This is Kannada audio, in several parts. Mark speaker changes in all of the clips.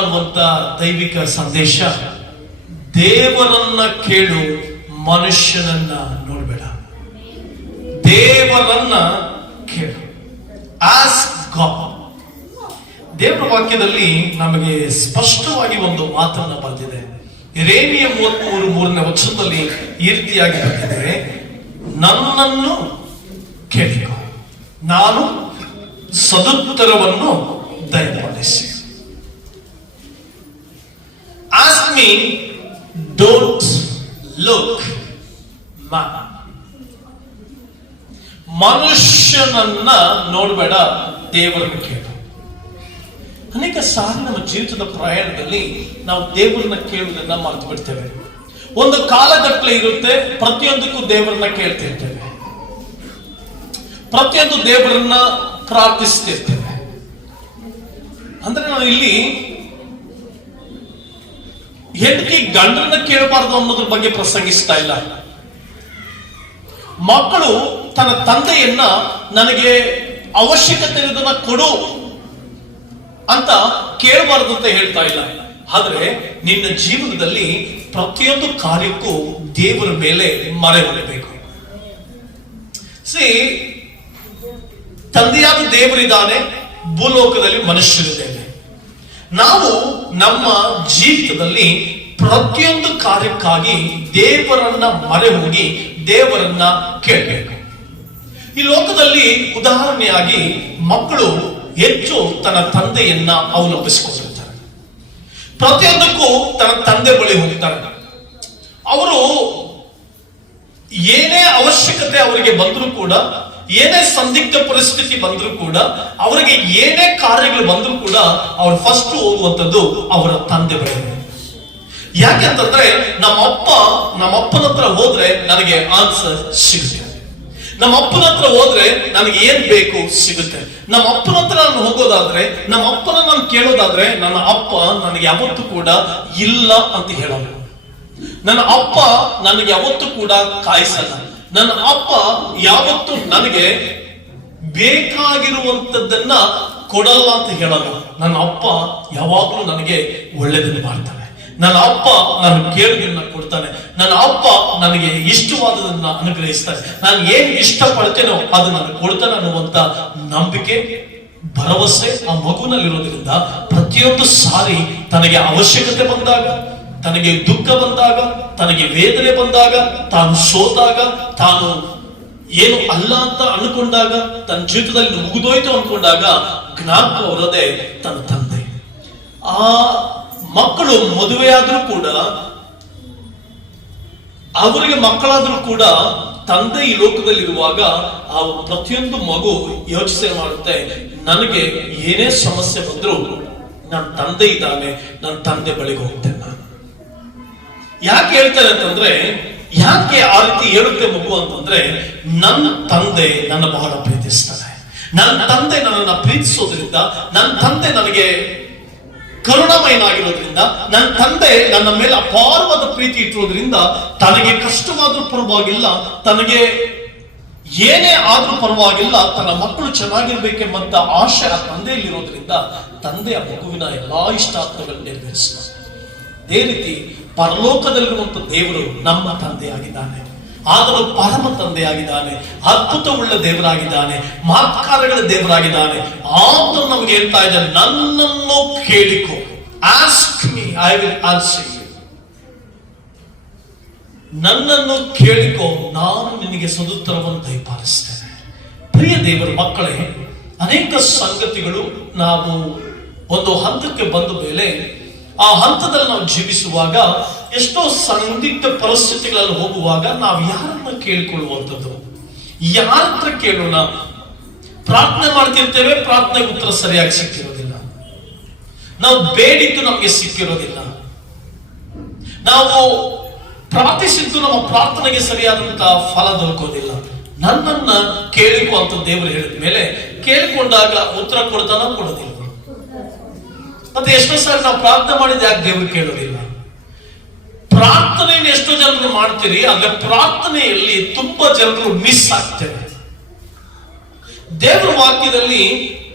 Speaker 1: ಮಾಡುವಂತ ದೈವಿಕ ಸಂದೇಶ ದೇವರನ್ನ ಕೇಳು, ಮನುಷ್ಯನನ್ನ ನೋಡ್ಬೇಡ. ದೇವರನ್ನ ಕೇಳು. ಆಸ್ ಗಾಡ್ ದೇವರ ವಾಕ್ಯದಲ್ಲಿ ನಮಗೆ ಸ್ಪಷ್ಟವಾಗಿ ಒಂದು ಮಾತನ್ನ ಬರೆದಿದೆ. ರೇಮಿಯ ಮೂವತ್ಮೂರು ಮೂರನೇ ವಚನದಲ್ಲಿ ಈ ರೀತಿಯಾಗಿ ಬಂದಿದೆ ನನ್ನನ್ನು ಕೇಳಿಕೊ. ನಾನು ಸದುತ್ತರವನ್ನು ದಯಪಾಲಿಸಿ. Ask Don't look, ma. ಮನುಷ್ಯನನ್ನ ನೋಡಬೇಡ ದೇವರನ್ನು ಕೇಳು. ಅನೇಕ ಸಾರಿ ನಮ್ಮ ಜೀವಿತದ ಪ್ರಯಾಣದಲ್ಲಿ ನಾವು ದೇವರನ್ನ ಕೇಳುವುದನ್ನ ಮರೆತು ಬಿಡ್ತೇವೆ. ಒಂದು ಕಾಲಗಟ್ಟಲೆ ಇರುತ್ತೆ ಪ್ರತಿಯೊಂದಕ್ಕೂ ದೇವರನ್ನ ಕೇಳ್ತಿರ್ತೇವೆ. ಪ್ರತಿಯೊಂದು ದೇವರನ್ನ ಪ್ರಾರ್ಥಿಸ್ತಿರ್ತೇವೆ. ಅಂದ್ರೆ ನಾವು ಇಲ್ಲಿ ಹೆಂಡತಿ ಗಂಡನ ಕೇಳಬಾರದು ಅನ್ನೋದ್ರ ಬಗ್ಗೆ ಪ್ರಸಂಗಿಸ್ತಾ ಇಲ್ಲ. ಮಕ್ಕಳು ತನ್ನ ತಂದೆಯನ್ನ ನನಗೆ ಅವಶ್ಯಕತೆ ಇರೋದನ್ನ ಕೊಡು ಅಂತ ಕೇಳಬಾರದು ಅಂತ ಹೇಳ್ತಾ ಇಲ್ಲ. ಆದ್ರೆ ನಿನ್ನ ಜೀವನದಲ್ಲಿ ಪ್ರತಿಯೊಂದು ಕಾರ್ಯಕ್ಕೂ ದೇವರ ಮೇಲೆ ಮರೆ ಹೊರಬೇಕು ಸಿ, ತಂದೆಯಾದ ದೇವರಿದ್ದಾನೆ, ಭೂಲೋಕದಲ್ಲಿ ಮನುಷ್ಯರಿದ್ದೇವೆ ನಾವು ನಮ್ಮ ಜೀವಿತದಲ್ಲಿ ಪ್ರತಿಯೊಂದು ಕಾರ್ಯಕ್ಕಾಗಿ ದೇವರನ್ನ ಮರೆ ಹೋಗಿ ದೇವರನ್ನ ಕೇಳಬೇಕು. ಈ ಲೋಕದಲ್ಲಿ ಉದಾಹರಣೆಯಾಗಿ ಮಕ್ಕಳು ಹೆಚ್ಚು ತನ್ನ ತಂದೆಯನ್ನ ಅವಲಂಬಿಸಿಕೊಂಡಿರ್ತಾರೆ. ಪ್ರತಿಯೊಂದಕ್ಕೂ ತನ್ನ ತಂದೆ ಬಳಿ ಹೋಗ್ತಾರೆ. ಅವರು ಏನೇ ಅವಶ್ಯಕತೆ ಅವರಿಗೆ ಬಂದರೂ ಕೂಡ ಏನೇ ಸಂದಿಗ್ಧ ಪರಿಸ್ಥಿತಿ ಬಂದರೂ ಕೂಡ, ಅವರಿಗೆ ಏನೇ ಕಾರ್ಯಗಳು ಬಂದರೂ ಕೂಡ ಅವ್ರು ಫಸ್ಟ್ ಹೋಗುವಂಥದ್ದು ಅವರ ತಂದೆ ಬಳಿ ಯಾಕೆಂತಂದ್ರೆ ನಮ್ಮಪ್ಪ, ನಮ್ಮಪ್ಪನ ಹತ್ರ ಹೋದ್ರೆ ನನಗೆ ಆನ್ಸರ್ ಸಿಗುತ್ತೆ. ನಮ್ಮ ಅಪ್ಪನ ಹತ್ರ ಹೋದ್ರೆ ನನಗೆ ಏನ್ ಬೇಕು ಸಿಗುತ್ತೆ. ನಮ್ಮ ಅಪ್ಪನ ಹತ್ರ ನಾನು ಹೋಗೋದಾದ್ರೆ ನಮ್ಮ ಅಪ್ಪನ ನಾನು ಕೇಳೋದಾದ್ರೆ ನನ್ನ ಅಪ್ಪ ನನಗೆ ಯಾವತ್ತೂ ಕೂಡ ಇಲ್ಲ ಅಂತ ಹೇಳೋದು ನನ್ನ ಅಪ್ಪ ನನಗೆ ಯಾವತ್ತೂ ಕೂಡ ಕಾಯಿಸಲ್ಲ. ನನ್ನ ಅಪ್ಪ ಯಾವತ್ತೂ ನನಗೆ ಬೇಕಾಗಿರುವಂತದ್ದನ್ನ ಕೊಡಲ್ಲ ಅಂತ ಹೇಳಲ್ಲ. ನನ್ನ ಅಪ್ಪ ಯಾವಾಗಲೂ ನನಗೆ ಒಳ್ಳೆಯದನ್ನು ಮಾಡ್ತಾನೆ. ನನ್ನ ಅಪ್ಪ ನಾನು ಕೇಳಿದನ್ನ ಕೊಡ್ತಾನೆ. ನನ್ನ ಅಪ್ಪ ನನಗೆ ಇಷ್ಟವಾದದನ್ನ ಅನುಗ್ರಹಿಸ್ತಾನೆ. ನಾನು ಏನ್ ಇಷ್ಟಪಡ್ತೇನೋ ಅದು ನನಗೆ ಕೊಡ್ತಾನೆ ಅನ್ನುವಂತ ನಂಬಿಕೆ, ಭರವಸೆ ಆ ಮಗುನಲ್ಲಿರೋದ್ರಿಂದ ಪ್ರತಿಯೊಂದು ಸಾರಿ ತನಗೆ ಅವಶ್ಯಕತೆ ಬಂದಾಗ ತನಗೆ ದುಃಖ ಬಂದಾಗ, ತನಗೆ ವೇದನೆ ಬಂದಾಗ, ತಾನು ಸೋತಾಗ, ತಾನು ಏನು ಅಲ್ಲ ಅಂತ ಅನ್ಕೊಂಡಾಗ, ತನ್ನ ಜೀವಿತದಲ್ಲಿ ಮುಗಿದೋಯ್ತು ಅನ್ಕೊಂಡಾಗ ಜ್ಞಾಪಕ ಬರೋದೇ ತನ್ನ ತಂದೆ. ಆ ಮಕ್ಕಳು ಮದುವೆಯಾದ್ರೂ ಕೂಡ, ಅವರಿಗೆ ಮಕ್ಕಳಾದ್ರೂ ಕೂಡ ತಂದೆ ಈ ಲೋಕದಲ್ಲಿರುವಾಗ ಆ ಪ್ರತಿಯೊಂದು ಮಗು ಯೋಚನೆ ಮಾಡುತ್ತೆ, ನನಗೆ ಏನೇ ಸಮಸ್ಯೆ ಬಂದ್ರು ನನ್ನ ತಂದೆ ಇದ್ದಾನೆ ನನ್ನ ತಂದೆ ಬಳಿಗೆ ಹೋಗ್ತೇನೆ. ಯಾಕೆ ಹೇಳ್ತಾರೆ ಅಂತಂದ್ರೆ, ಯಾಕೆ ಆ ರೀತಿ ಹೇಳುತ್ತೆ ಮಗು ಅಂತಂದ್ರೆ ನನ್ನ ತಂದೆ ನನ್ನ ಬಹಳ ಪ್ರೀತಿಸ್ತಾರೆ ನನ್ನ ತಂದೆ ನನ್ನನ್ನು ಪ್ರೀತಿಸೋದ್ರಿಂದ ನನ್ನ ತಂದೆ ನನಗೆ ಕರುಣಮಯನಾಗಿರೋದ್ರಿಂದ ನನ್ನ ತಂದೆ ನನ್ನ ಮೇಲೆ ಅಪಾರವಾದ ಪ್ರೀತಿ ಇಟ್ಟಿರೋದ್ರಿಂದ, ತನಗೆ ಕಷ್ಟವಾದ್ರೂ ಪರವಾಗಿಲ್ಲ, ತನಗೆ ಏನೇ ಆದ್ರೂ ಪರವಾಗಿಲ್ಲ, ತನ್ನ ಮಕ್ಕಳು ಚೆನ್ನಾಗಿರ್ಬೇಕೆಂಬಂತ ಆಶೆ ಆ ತಂದೆಯಲ್ಲಿರೋದ್ರಿಂದ ತಂದೆ ಮಗುವಿನ ಎಲ್ಲಾ ಇಷ್ಟಾರ್ಥಗಳನ್ನು ನೆರವೇರಿಸ್ತಾರೆ ಅದೇ ರೀತಿ ಪರಲೋಕದಲ್ಲಿರುವಂತ ದೇವರು ನಮ್ಮ ತಂದೆಯಾಗಿದ್ದಾನೆ. ಆದರೂ ಪರಮ ತಂದೆಯಾಗಿದ್ದಾನೆ, ಅದ್ಭುತವುಳ್ಳ ದೇವರಾಗಿದ್ದಾನೆ ಮಹತ್ಕಾರಗಳ ದೇವರಾಗಿದ್ದಾನೆ. ಆತನು ನಮಗೆ ಹೇಳ್ತಾ ಇದ್ದಾನೆ ನನ್ನನ್ನು ಕೇಳಿಕೊ. Ask me I will answer ನನ್ನನ್ನು ಕೇಳಿಕೊ, ನಾನು ನಿನಗೆ ಸದುತ್ತರವನ್ನು ದಯಪಾಲಿಸ್ತೇನೆ. ಪ್ರಿಯ ದೇವರ ಮಕ್ಕಳೇ, ಅನೇಕ ಸಂಗತಿಗಳು ನಾವು ಒಂದು ಹಂತಕ್ಕೆ ಬಂದ ಮೇಲೆ ಆ ಹಂತದಲ್ಲಿ ನಾವು ಜೀವಿಸುವಾಗ ಎಷ್ಟೋ ಸಂದಿಗ್ಧ ಪರಿಸ್ಥಿತಿಗಳಲ್ಲಿ ಹೋಗುವಾಗ ನಾವು ಯಾರನ್ನ ಕೇಳಿಕೊಳ್ಳುವಂಥದ್ದು? ಯಾರ ಹತ್ರ ಕೇಳೋಣ? ಪ್ರಾರ್ಥನೆ ಮಾಡ್ತಿರ್ತೇವೆ ಪ್ರಾರ್ಥನೆ ಉತ್ತರ ಸರಿಯಾಗಿ ಸಿಕ್ಕಿರೋದಿಲ್ಲ. ನಾವು ಬೇಡಿದ್ದು ನಮಗೆ ಸಿಕ್ಕಿರೋದಿಲ್ಲ. ನಾವು ಪ್ರಾರ್ಥಿಸಿದ್ದು ನಮ್ಮ ಪ್ರಾರ್ಥನೆಗೆ ಸರಿಯಾದಂತ ಫಲ ದೊರಕೋದಿಲ್ಲ. ನನ್ನನ್ನ ಕೇಳಿಕೊ ಅಂತ ದೇವರು ಹೇಳಿದ ಮೇಲೆ ಕೇಳಿಕೊಂಡಾಗ ಉತ್ತರ ಕೊಡ್ತಾನ ಕೊಡೋದಿಲ್ಲ. ಮತ್ತೆ ಎಷ್ಟೋ ಸಾರಿ ನಾವು ಪ್ರಾರ್ಥನೆ ಮಾಡಿದ ಯಾಕೆ ದೇವರು ಕೇಳೋದಿಲ್ಲ? ಪ್ರಾರ್ಥನೆಯನ್ನು ಎಷ್ಟೋ ಜನರು ಮಾಡ್ತೀರಿ, ಆದ್ರೆ ಪ್ರಾರ್ಥನೆಯಲ್ಲಿ ತುಂಬಾ ಜನರು ಮಿಸ್ ಆಗ್ತೇವೆ ದೇವರ ವಾಕ್ಯದಲ್ಲಿ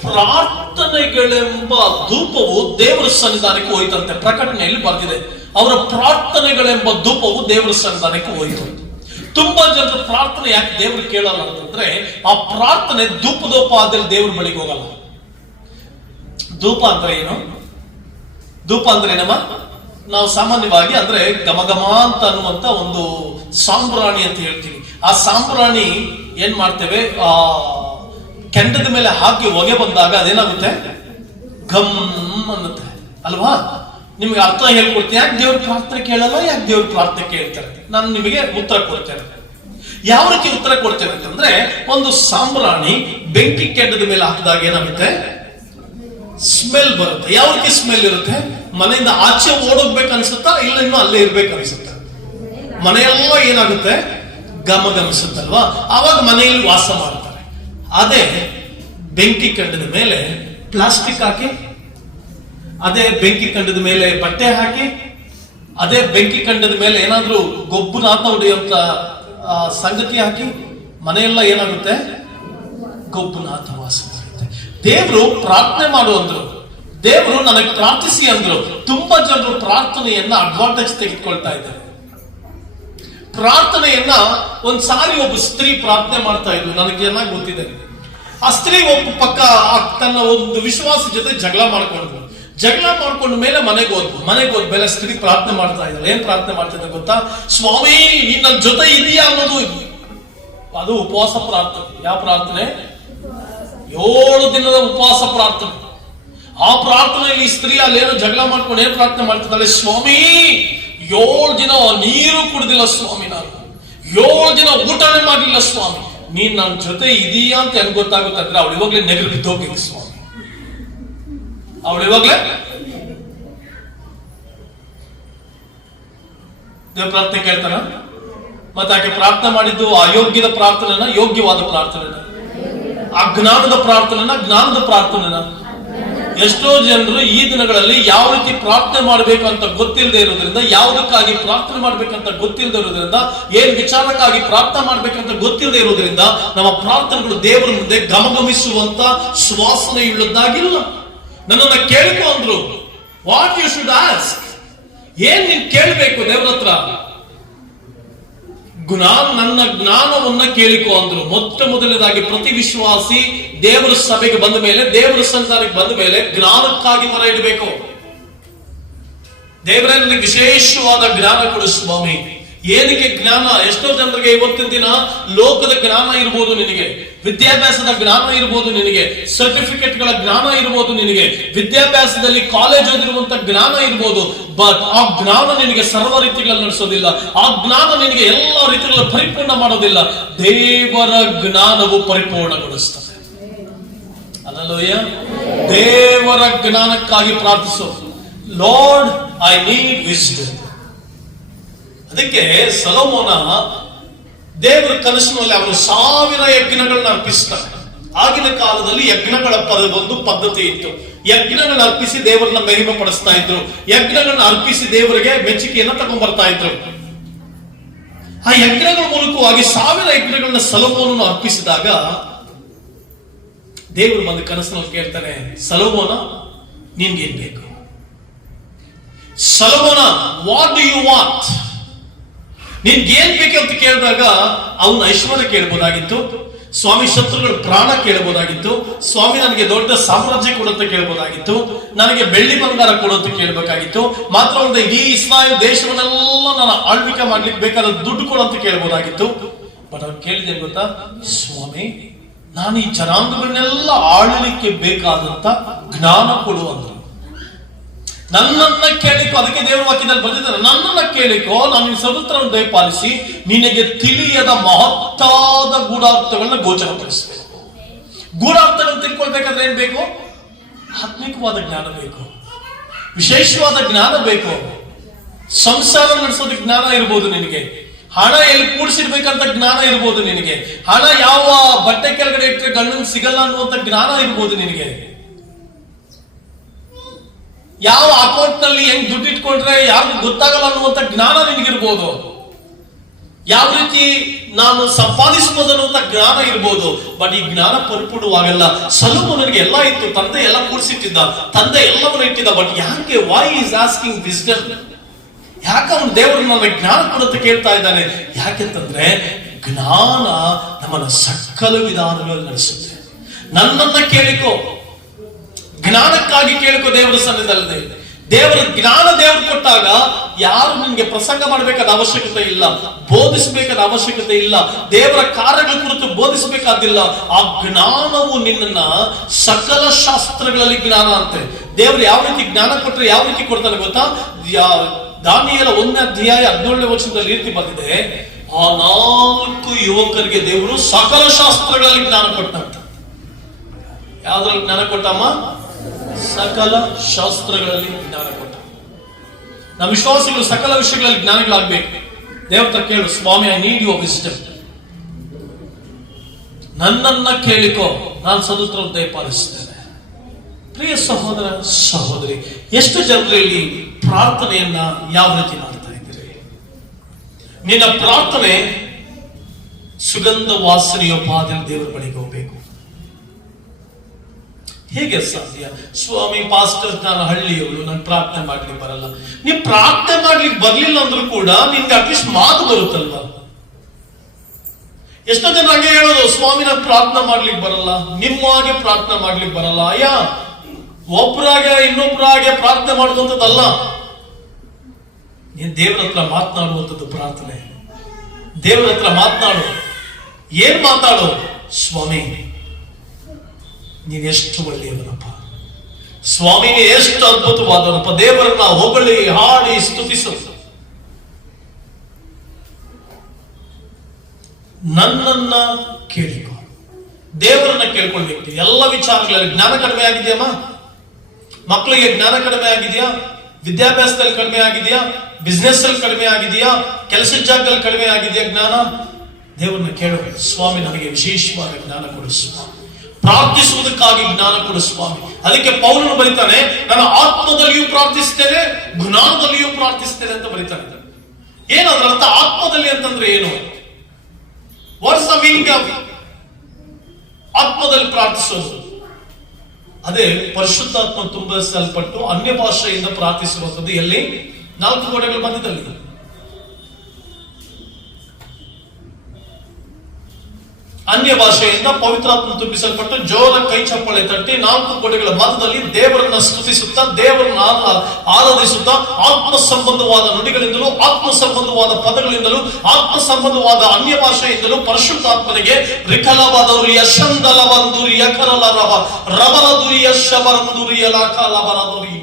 Speaker 1: ಪ್ರಾರ್ಥನೆಗಳೆಂಬ ಧೂಪವು ದೇವರ ಸನ್ನಿಧಾನಕ್ಕೆ ಹೋಯ್ತಂತೆ. ಪ್ರಕಟಣೆಯಲ್ಲಿ ಬರ್ತಿದೆ ಅವರ ಪ್ರಾರ್ಥನೆಗಳೆಂಬ ಧೂಪವು ದೇವರ ಸನ್ನಿಧಾನಕ್ಕೆ ಹೋಯಿತು. ತುಂಬಾ ಜನರು ಪ್ರಾರ್ಥನೆ ಯಾಕೆ ದೇವರು ಕೇಳಲ್ಲ ಅಂತಂದ್ರೆ, ಆ ಪ್ರಾರ್ಥನೆ ಧೂಪದೋಪ ಆದ್ರೆ ದೇವ್ರ ಬಳಿಗೆ ಹೋಗಲ್ಲ. ಧೂಪ ಅಂದ್ರೆ ಏನು? ಧೂಪ ಅಂದ್ರೆ ಏನಮ್ಮ ನಾವು ಸಾಮಾನ್ಯವಾಗಿ ಅಂದ್ರೆ ಗಮಗಮ ಅಂತ ಅನ್ನುವಂತ ಒಂದು ಸಾಂಬ್ರಾಣಿ ಅಂತ ಹೇಳ್ತೀವಿ. ಆ ಸಾಂಬ್ರಾಣಿ ಏನ್ ಮಾಡ್ತೇವೆ? ಆ, ಕೆಂಡದ ಮೇಲೆ ಹಾಕಿ ಹೊಗೆ ಬಂದಾಗ ಅದೇನಾಗುತ್ತೆ? ಗಮ್ ಅನ್ನುತ್ತೆ. ಅಲ್ವಾ? ನಿಮ್ಗೆ ಅರ್ಥ ಹೇಳ್ಕೊಡ್ತೀನಿ. ಯಾಕೆ ದೇವ್ರ ಪ್ರಾರ್ಥನೆ ಕೇಳಲ್ಲ, ಯಾಕೆ ದೇವ್ರ ಪ್ರಾರ್ಥನೆ ಕೇಳ್ತಾರೆ? ನಾನು ನಿಮಗೆ ಉತ್ತರ ಕೊಡ್ತೇನೆ. ಯಾವ ರೀತಿ ಉತ್ತರ ಕೊಡ್ತೇನೆ ಅಂತಂದ್ರೆ, ಒಂದು ಸಾಂಬ್ರಾಣಿ ಬೆಂಕಿ ಕೆಂಡದ ಮೇಲೆ ಹಾಕಿದಾಗ ಏನಾಗುತ್ತೆ? ಸ್ಮೆಲ್ ಬರುತ್ತೆ. ಯಾವ ರೀತಿ ಸ್ಮೆಲ್ ಇರುತ್ತೆ? ಮನೆಯಿಂದ ಆಚೆ ಓಡೋಗ್ಬೇಕು ಅನ್ಸುತ್ತಾ ಇಲ್ಲ ಇನ್ನು ಅಲ್ಲೇ ಇರ್ಬೇಕು ಅನ್ಸುತ್ತಾ ಮನೆಯೆಲ್ಲ ಏನಾಗುತ್ತೆ? ಗಮ ಗಮಿಸುತ್ತಲ್ವಾ ಆವಾಗ ಮನೆಯಲ್ಲಿ ವಾಸ ಮಾಡ್ತಾರೆ. ಅದೇ ಬೆಂಕಿ ಕಂಡದ ಮೇಲೆ ಪ್ಲಾಸ್ಟಿಕ್ ಹಾಕಿ ಅದೇ ಬೆಂಕಿ ಕಂಡದ ಮೇಲೆ ಬಟ್ಟೆ ಹಾಕಿ ಅದೇ ಬೆಂಕಿ ಕಂಡದ ಮೇಲೆ ಏನಾದ್ರೂ ಗೊಬ್ಬುನಾಥ ಹೊಡೆಯುವಂತ ಆ, ಸಂಗತಿ ಹಾಕಿ ಮನೆಯೆಲ್ಲ ಏನಾಗುತ್ತೆ? ಗೊಬ್ಬುನಾಥ ವಾಸ ಮಾಡುತ್ತೆ ದೇವರು ಪ್ರಾರ್ಥನೆ ಮಾಡು ಅಂದ್ರು. ದೇವರು ನನಗೆ ಪ್ರಾರ್ಥಿಸಿ ಅಂದ್ರು. ತುಂಬಾ ಜನರು ಪ್ರಾರ್ಥನೆಯನ್ನ ಅಡ್ವಾಂಟೇಜ್ ತೆಗೆದುಕೊಳ್ತಾ ಇದ್ದಾರೆ. ಪ್ರಾರ್ಥನೆಯನ್ನ ಒಂದ್ ಸಾರಿ ಒಬ್ಬ ಸ್ತ್ರೀ ಪ್ರಾರ್ಥನೆ ಮಾಡ್ತಾ ಇದ್ರು ನನಗೆ ಚೆನ್ನಾಗಿ ಗೊತ್ತಿದೆ? ಆ ಸ್ತ್ರೀ ಒಬ್ಬ ಪಕ್ಕ ತನ್ನ ಒಂದು ವಿಶ್ವಾಸ ಜೊತೆ ಜಗಳ ಮಾಡ್ಕೊಂಡ್ರು ಜಗಳ ಮಾಡ್ಕೊಂಡ ಮೇಲೆ ಮನೆಗೆ ಹೋದ್ವು ಮನೆಗೆ ಹೋದ ಮೇಲೆ ಸ್ತ್ರೀ ಪ್ರಾರ್ಥನೆ ಮಾಡ್ತಾ ಇದ್ರು ಏನ್ ಪ್ರಾರ್ಥನೆ ಮಾಡ್ತಿದ್ದೆ ಗೊತ್ತಾ? ಸ್ವಾಮಿ ನೀನ್ ನನ್ನ ಜೊತೆ ಇದೆಯಾ ಅನ್ನೋದು ಅದು ಉಪವಾಸ ಪ್ರಾರ್ಥನೆ. ಯಾವ ಪ್ರಾರ್ಥನೆ? ಏಳು ದಿನದ ಉಪವಾಸ ಪ್ರಾರ್ಥನೆ. ಆ ಪ್ರಾರ್ಥನೆಯಲ್ಲಿ ಸ್ತ್ರೀ ಅಲ್ಲೇನೋ ಜಗಳ ಮಾಡ್ಕೊಂಡು ಏನು ಪ್ರಾರ್ಥನೆ ಮಾಡ್ತಿದ್ದಾಳೆ? ಸ್ವಾಮಿ, ಏಳು ದಿನ ನೀರು ಕುಡಿದಿಲ್ಲ ಸ್ವಾಮಿ ನಾನು. ಏಳು ದಿನ ಊಟನೇ ಮಾಡಲಿಲ್ಲ ಸ್ವಾಮಿ. ನೀನ್ ನನ್ನ ಜೊತೆ ಇದೀಯಾ ಅಂತ ಹೆಂಗ್ ಗೊತ್ತಾಗುತ್ತೆ ಅಂದ್ರೆ ಅವಳು ಇವಾಗಲೇ ನೆಗರು ಬಿದ್ದೋಗಿಲ್ಲ ಸ್ವಾಮಿ. ಅವಳು ಇವಾಗಲೇ ದೇವ್ ಪ್ರಾರ್ಥನೆ ಕೇಳ್ತಾನ? ಮತ್ತೆ ಆಕೆ ಪ್ರಾರ್ಥನೆ ಮಾಡಿದ್ದು ಅಯೋಗ್ಯದ ಪ್ರಾರ್ಥನೆನ ಯೋಗ್ಯವಾದ ಪ್ರಾರ್ಥನೆನ. ಅಜ್ಞಾನದ ಪ್ರಾರ್ಥನೆನ ಜ್ಞಾನದ ಪ್ರಾರ್ಥನೆನ. ಎಷ್ಟೋ ಜನರು ಈ ದಿನಗಳಲ್ಲಿ ಯಾವ ರೀತಿ ಪ್ರಾರ್ಥನೆ ಮಾಡಬೇಕು ಅಂತ ಗೊತ್ತಿಲ್ಲದೆ ಇರೋದ್ರಿಂದ, ಯಾವುದಕ್ಕಾಗಿ ಪ್ರಾರ್ಥನೆ ಮಾಡ್ಬೇಕಂತ ಗೊತ್ತಿಲ್ಲದೆ ಇರೋದ್ರಿಂದ, ಏನ್ ವಿಚಾರಕ್ಕಾಗಿ ಪ್ರಾರ್ಥನೆ ಮಾಡ್ಬೇಕಂತ ಗೊತ್ತಿಲ್ಲದೆ ಇರೋದ್ರಿಂದ ನಮ್ಮ ಪ್ರಾರ್ಥನೆಗಳು ದೇವರ ಮುಂದೆ ಗಮಗಮಿಸುವಂತ ಸುವಾಸನೆ ನನ್ನನ್ನು ನನ್ನನ್ನ ಕೇಳಿಕೊ ಅಂದ್ರು ವಾಟ್ ಯು ಶುಡ್ ಆಸ್ಕ್ ಏನ್ ನೀನ್ ಕೇಳಬೇಕು ದೇವ್ರ ಹತ್ರ? ಜ್ಞಾನ ನನ್ನ ಜ್ಞಾನವನ್ನ ಕೇಳಿಕೊ ಅಂದ್ರು. ಮೊತ್ತ ಮೊದಲನೇದಾಗಿ ಪ್ರತಿ ವಿಶ್ವಾಸಿ ದೇವರ ಸಭೆಗೆ ಬಂದ ಮೇಲೆ, ದೇವರ ಸಂಸಾರಕ್ಕೆ ಬಂದ ಮೇಲೆ ಜ್ಞಾನಕ್ಕಾಗಿ ಮರ ಇಡಬೇಕು. ದೇವರೇ ನನಗೆ ವಿಶೇಷವಾದ ಜ್ಞಾನ ಕೊಡು ಸ್ವಾಮಿ. ಏನಕ್ಕೆ ಜ್ಞಾನ? ಎಷ್ಟೋ ಜನರಿಗೆ ಇವತ್ತಿನ ದಿನ ಲೋಕದ ಜ್ಞಾನ ಇರ್ಬೋದು ನಿನಗೆ. ವಿದ್ಯಾಭ್ಯಾಸದ ಜ್ಞಾನ ಇರ್ಬೋದು ನಿನಗೆ ಸರ್ಟಿಫಿಕೇಟ್ಗಳ ಜ್ಞಾನ ಇರ್ಬೋದು ನಿನಗೆ, ವಿದ್ಯಾಭ್ಯಾಸದಲ್ಲಿ ಕಾಲೇಜ್ ಓದಿರುವಂತ ಜ್ಞಾನ ಇರ್ಬೋದು ಬಟ್ ಆ ಜ್ಞಾನ ನಿನಗೆ ಸರ್ವ ರೀತಿಗಳಲ್ಲಿ ನಡೆಸೋದಿಲ್ಲ. ಆ ಜ್ಞಾನ ನಿನಗೆ ಎಲ್ಲ ರೀತಿಗಳಲ್ಲಿ ಪರಿಪೂರ್ಣ ಮಾಡೋದಿಲ್ಲ. ದೇವರ ಜ್ಞಾನವು ಪರಿಪೂರ್ಣಗೊಳಿಸ್ತದೆ ಅಲ್ಲಲ್ಲೋಯ್ಯ ದೇವರ ಜ್ಞಾನಕ್ಕಾಗಿ ಪ್ರಾರ್ಥಿಸು. ಲಾರ್ಡ್ ಐ ನೀಡ್ ವಿಸ್ಡಮ್ ಅದಕ್ಕೆ ಸಲೋಮೋನ ದೇವರ ಕನಸಿನಲ್ಲಿ ಅವನು ಸಾವಿರ ಯಜ್ಞಗಳನ್ನ ಅರ್ಪಿಸ್ತಾನೆ ಆಗಿನ ಕಾಲದಲ್ಲಿ ಯಜ್ಞಗಳ ಪದ ಒಂದು ಪದ್ಧತಿ ಇತ್ತು. ಯಜ್ಞಗಳನ್ನ ಅರ್ಪಿಸಿ ದೇವರನ್ನ ಮಹಿಮೆ ಪಡಿಸ್ತಾ ಇದ್ರು. ಯಜ್ಞಗಳನ್ನ ಅರ್ಪಿಸಿ ದೇವರಿಗೆ ಮೆಚ್ಚುಗೆಯನ್ನ ತಗೊಂಡ್ ಬರ್ತಾ ಇದ್ರು. ಆ ಯಜ್ಞಗಳ ಮೂಲಕವಾಗಿ ಸಾವಿರ ಯಜ್ಞಗಳನ್ನ ಸಲೋಮೋನನ್ನು ಅರ್ಪಿಸಿದಾಗ ದೇವರು ಬಂದು ಕನಸಿನಲ್ಲಿ ಕೇಳ್ತಾನೆ, ಸಲೋಮೋನ, ನಿನ್ಗೇನ್ ಬೇಕು? ಸಲೋಮೋನ ವಾಟ್ ಡು ಯು ವಾಂಟ್ ನಿನ್ಗೆ ಬೇಕು ಅಂತ ಕೇಳಿದಾಗ ಅವನ ಐಶ್ವರ್ಯ ಕೇಳ್ಬೋದಾಗಿತ್ತು, ಸ್ವಾಮಿ ಶತ್ರುಗಳ ಪ್ರಾಣ ಕೇಳಬಹುದಾಗಿತ್ತು ಸ್ವಾಮಿ ನನಗೆ ದೊಡ್ಡ ಸಾಮ್ರಾಜ್ಯ ಕೊಡುತ್ತೆ ಕೇಳಬಹುದಾಗಿತ್ತು ನನಗೆ ಬೆಳ್ಳಿ ಬಂಗಾರ ಕೊಡುತ್ತೆ ಕೇಳಬೇಕಾಗಿತ್ತು, ಮಾತ್ರ ಒಂದು ಇಡೀ ಇಸ್ರಾಯೇಲ್ ದೇಶವನ್ನೆಲ್ಲ ನಾನು ಆಳ್ವಿಕೆ ಮಾಡ್ಲಿಕ್ಕೆ ಬೇಕಾದ ದುಡ್ಡು ಕೊಡಂತ ಕೇಳಬಹುದಾಗಿತ್ತು ಬಟ್ ಅವ್ರು ಕೇಳಿದೆ ಗೊತ್ತಾ? ಸ್ವಾಮಿ, ನಾನು ಈ ಜನಾಂಗಗಳನ್ನೆಲ್ಲ ಆಳಲಿಕ್ಕೆ ಬೇಕಾದಂತ ಜ್ಞಾನ ಕೊಡು ನನ್ನನ್ನ ಕೇಳಿಕೋ, ಅದಕ್ಕೆ ದೇವರ ವಾಕ್ಯದಲ್ಲಿ ಬಂದಿದ್ದಾರೆ ನನ್ನನ್ನ ಕೇಳಿಕೋ, ನಾನು ನಿನ್ನ ಸದುತ್ರವನ್ನು ದಯಪಾಲಿಸಿ ನಿನಗೆ ತಿಳಿಯದ ಮಹತ್ತಾದ ಗೂಢಾರ್ಥಗಳನ್ನ ಗೋಚರಪಡಿಸಬೇಕು. ಗೂಢಾರ್ಥಗಳನ್ನು ತಿಳ್ಕೊಳ್ಬೇಕಾದ್ರೆ ಏನ್ ಬೇಕು? ಆತ್ಮಿಕವಾದ ಜ್ಞಾನ ಬೇಕು. ವಿಶೇಷವಾದ ಜ್ಞಾನ ಬೇಕು. ಸಂಸಾರ ನಡೆಸೋದಕ್ಕೆ ಜ್ಞಾನ ಇರ್ಬೋದು ನಿನಗೆ. ಹಣ ಎಲ್ಲಿ ಕೂಡಿಸಿರ್ಬೇಕಂತ ಜ್ಞಾನ ಇರ್ಬೋದು ನಿನಗೆ. ಹಣ ಯಾವ ಬಟ್ಟೆ ಕೆಳಗಡೆ ಇಟ್ಟರೆ ಗಂಡನ್ ಸಿಗಲ್ಲ ಅನ್ನುವಂತ ಜ್ಞಾನ ಇರ್ಬೋದು ನಿನಗೆ. ಯಾವ ಅಕೌಂಟ್ನಲ್ಲಿ ಹೆಂಗ್ ದುಡ್ಡು ಇಟ್ಕೊಂಡ್ರೆ ಯಾರಿಗೂ ಗೊತ್ತಾಗಲ್ಲ ಅನ್ನುವಂತ ಜ್ಞಾನ ನಿನಗಿರ್ಬೋದು. ಯಾವ ರೀತಿ ನಾನು ಸಂಪಾದಿಸಬಹುದು ಅನ್ನುವಂತ ಜ್ಞಾನ ಇರ್ಬೋದು. ಬಟ್ ಈ ಜ್ಞಾನ ಪರಿಪೂರ್ಣವಾಗಲ್ಲ. ನನಗೆ ಎಲ್ಲ ಇತ್ತು, ತಂದೆ ಎಲ್ಲ ಕೂಡಿಸಿಟ್ಟಿದ್ದ, ತಂದೆ ಎಲ್ಲವನ್ನು ಇಟ್ಟಿದ್ದ, ಬಟ್ ಯಾಕೆ ವೈ ಇಸ್ ಆಸ್ಕಿಂಗ್ ವಿಸ್ಡಮ್ ಯಾಕೆ ಅವನು ದೇವರು ನನ್ನ ಜ್ಞಾನ ಕೊಡುತ್ತೆ ಕೇಳ್ತಾ ಇದ್ದಾನೆ? ಯಾಕೆಂತಂದ್ರೆ, ಜ್ಞಾನ ನಮ್ಮನ್ನ ಸಕಲ ವಿಧಾನಗಳಲ್ಲಿ ನಡೆಸುತ್ತೆ. ನನ್ನನ್ನ ಕೇಳಿಕೋ. ಜ್ಞಾನಕ್ಕಾಗಿ ಕೇಳಿಕೊ ದೇವರ ಸನ್ನಿಧದಲ್ಲಿ ದೇವರ ಜ್ಞಾನ ದೇವರು ಕೊಟ್ಟಾಗ ಯಾರು ನಿನ್ಗೆ ಪ್ರಸಂಗ ಮಾಡಬೇಕಾದ ಅವಶ್ಯಕತೆ ಇಲ್ಲ, ಬೋಧಿಸಬೇಕಾದ ಅವಶ್ಯಕತೆ ಇಲ್ಲ, ದೇವರ ಕಾರ್ಯಗಳ ಕುರಿತು ಬೋಧಿಸಬೇಕಾದಿಲ್ಲ, ಆ ಜ್ಞಾನವು ನಿನ್ನನ್ನ ಸಕಲ ಶಾಸ್ತ್ರಗಳಲ್ಲಿ ಜ್ಞಾನ ಅಂತೆ. ದೇವರು ಯಾವ ರೀತಿ ಜ್ಞಾನ ಕೊಟ್ಟರೆ ಯಾವ ರೀತಿ ಕೊಡ್ತಾನೆ ಗೊತ್ತಾ? ದಾನಿಯರ ಒಂದನೇ ಅಧ್ಯಾಯ ಹದಿನೇಳನೇ ವರ್ಷದಲ್ಲಿ ರೀತಿ ಬಂದಿದೆ. ಆ ನಾಲ್ಕು ಯುವಕರಿಗೆ ದೇವರು ಸಕಲ ಶಾಸ್ತ್ರಗಳಲ್ಲಿ ಜ್ಞಾನ ಕೊಟ್ಟಂತ. ಯಾವ್ದ್ರಲ್ಲಿ ಜ್ಞಾನ ಕೊಟ್ಟಮ್ಮ? ಸಕಲ ಶಾಸ್ತ್ರಗಳಲ್ಲಿ ಜ್ಞಾನ ಕೊಟ್ಟ. ನಮ್ಮ ವಿಶ್ವಾಸಿಗಳು ಸಕಲ ವಿಷಯಗಳಲ್ಲಿ ಜ್ಞಾನಿಗಳಾಗಬೇಕು. ದೇವತ್ರ ಕೇಳು, ಸ್ವಾಮಿ ಐ ನೀಡ್ ಯುವ ವಿಸ್ಟಮ್ ನನ್ನನ್ನ ಕೇಳಿಕೋ, ನಾನು ಸದುತ್ರ ದಯಪಾಲಿಸ್ತೇನೆ ಪ್ರಿಯ ಸಹೋದರ, ಸಹೋದರಿ, ಎಷ್ಟು ಜನರಲ್ಲಿ ಪ್ರಾರ್ಥನೆಯನ್ನ ಯಾವ ರೀತಿ ಮಾಡ್ತಾ ಇದ್ದೀರಿ? ನಿನ್ನ ಪ್ರಾರ್ಥನೆ ಸುಗಂಧ ವಾಸನೆಯ ದೇವರ ಬಳಿಗೆ ಹೇಗೆ ಸಾಧ್ಯ? ಸ್ವಾಮಿ ಪಾಸ್ಟರ್ ನಾನು ಹಳ್ಳಿಯವರು ನಾನು ಪ್ರಾರ್ಥನೆ ಮಾಡ್ಲಿಕ್ಕೆ ಬರಲ್ಲ. ನೀವು ಪ್ರಾರ್ಥನೆ ಮಾಡ್ಲಿಕ್ಕೆ ಬರ್ಲಿಲ್ಲ ಅಂದ್ರೂ ಕೂಡ ನಿನ್ಗೆ ಅಟ್ಲೀಸ್ಟ್ ಮಾತು ಬರುತ್ತಲ್ವಾ? ಎಷ್ಟೋ ಜನ ಹಾಗೆ ಹೇಳೋದು, ಸ್ವಾಮಿ ಪ್ರಾರ್ಥನೆ ಮಾಡ್ಲಿಕ್ಕೆ ಬರಲ್ಲ. ನಿಮ್ಮ ಹಾಗೆ ಪ್ರಾರ್ಥನೆ ಮಾಡ್ಲಿಕ್ಕೆ ಬರಲ್ಲ. ಅಯ್ಯ, ಒಬ್ರಾಗೆ ಇನ್ನೊಬ್ರಾಗೆ ಪ್ರಾರ್ಥನೆ ಮಾಡುವಂಥದ್ದಲ್ಲ. ನೀನ್ ದೇವರ ಹತ್ರ ಮಾತನಾಡುವಂಥದ್ದು ಪ್ರಾರ್ಥನೆ? ದೇವರ ಹತ್ರ ಮಾತನಾಡು. ಏನ್ ಮಾತಾಡು ಸ್ವಾಮಿ ನೀನ್ ಎಷ್ಟು ಒಳ್ಳೆಯವನಪ್ಪ? ಸ್ವಾಮಿ ಎಷ್ಟು ಅದ್ಭುತವಾದವನಪ್ಪ ದೇವರನ್ನ ಹೊಗಳಿ, ಹಾಡಿ, ಸ್ತುತಿಸು. ನನ್ನನ್ನ ಕೇಳಿಕೊ. ದೇವರನ್ನ ಕೇಳ್ಕೊಳ್ಬೇಕು ಎಲ್ಲ ವಿಚಾರಗಳಲ್ಲಿ ಜ್ಞಾನ ಕಡಿಮೆ ಆಗಿದೆಯಮ್ಮ? ಮಕ್ಕಳಿಗೆ ಜ್ಞಾನ ಕಡಿಮೆ ಆಗಿದೆಯಾ? ವಿದ್ಯಾಭ್ಯಾಸದಲ್ಲಿ ಕಡಿಮೆ ಆಗಿದೆಯಾ? ಬಿಸ್ನೆಸ್ ಅಲ್ಲಿ ಕಡಿಮೆ ಆಗಿದೆಯಾ? ಕೆಲಸದ ಜಾಗದಲ್ಲಿ ಕಡಿಮೆ ಆಗಿದೆಯಾ ಜ್ಞಾನ? ದೇವರನ್ನ ಕೇಳಬೇಕು ಸ್ವಾಮಿ ನನಗೆ ವಿಶೇಷವಾದ ಜ್ಞಾನ ಕೊಡು ಸ್ವಾಮಿ ಪ್ರಾರ್ಥಿಸುವುದಕ್ಕಾಗಿ ಜ್ಞಾನ ಕೊಡು ಸ್ವಾಮಿ. ಅದಕ್ಕೆ ಪೌಲನು ಬರೀತಾನೆ ನಾನು ಆತ್ಮದಲ್ಲಿಯೂ ಪ್ರಾರ್ಥಿಸ್ತೇನೆ, ಜ್ಞಾನದಲ್ಲಿಯೂ ಪ್ರಾರ್ಥಿಸ್ತೇನೆ ಅಂತ ಬರೀತಾನೆ. ಏನದ್ರ ಅರ್ಥ? ಆತ್ಮದಲ್ಲಿ ಅಂತಂದ್ರೆ ಏನು? ವಾಟ್ಸ್ ಮೀನಿಂಗ್ ಆಫ್ ಆತ್ಮದಲ್ಲಿ ಪ್ರಾರ್ಥಿಸೋದು. ಅದೇ ಪರಿಶುದ್ಧಾತ್ಮ ತುಂಬಿಸಲ್ಪಟ್ಟು ಅನ್ಯ ಭಾಷೆಯಿಂದ ಪ್ರಾರ್ಥಿಸುವಂಥದ್ದು ಎಲ್ಲಿ? ನಾಲ್ಕು ಗೋಡೆಗಳು ಮಧ್ಯದಲ್ಲಿ ಅನ್ಯ ಭಾಷೆಯಿಂದ ಪವಿತ್ರಾತ್ಮ ತುಂಬಿಸಲ್ಪಟ್ಟು ಜೋರ ಕೈ ಚಪ್ಪಳೆ ತಟ್ಟಿ ನಾಲ್ಕು ಗೋಡೆಗಳ ಮಧ್ಯದಲ್ಲಿ ದೇವರನ್ನ ಸ್ತುತಿಸುತ್ತಾ, ದೇವರನ್ನ ಆರಾ- ಆರಾಧಿಸುತ್ತಾ ಆತ್ಮ ಸಂಬಂಧವಾದ ನುಡಿಗಳಿಂದಲೂ ಆತ್ಮ ಸಂಬಂಧವಾದ ಪದಗಳಿಂದಲೂ ಆತ್ಮ ಸಂಬಂಧವಾದ ಅನ್ಯ ಭಾಷೆಯಿಂದಲೂ ಪರಿಶುದ್ಧಾತ್ಮನಿಗೆ ರಿಕಲಬದೌರಿಯ ರವ ಕರಲರವ ರಬಲದುರಿಯ ಶಬರಂದುರಿಯ ಲಾಕಲಬರದುರಿ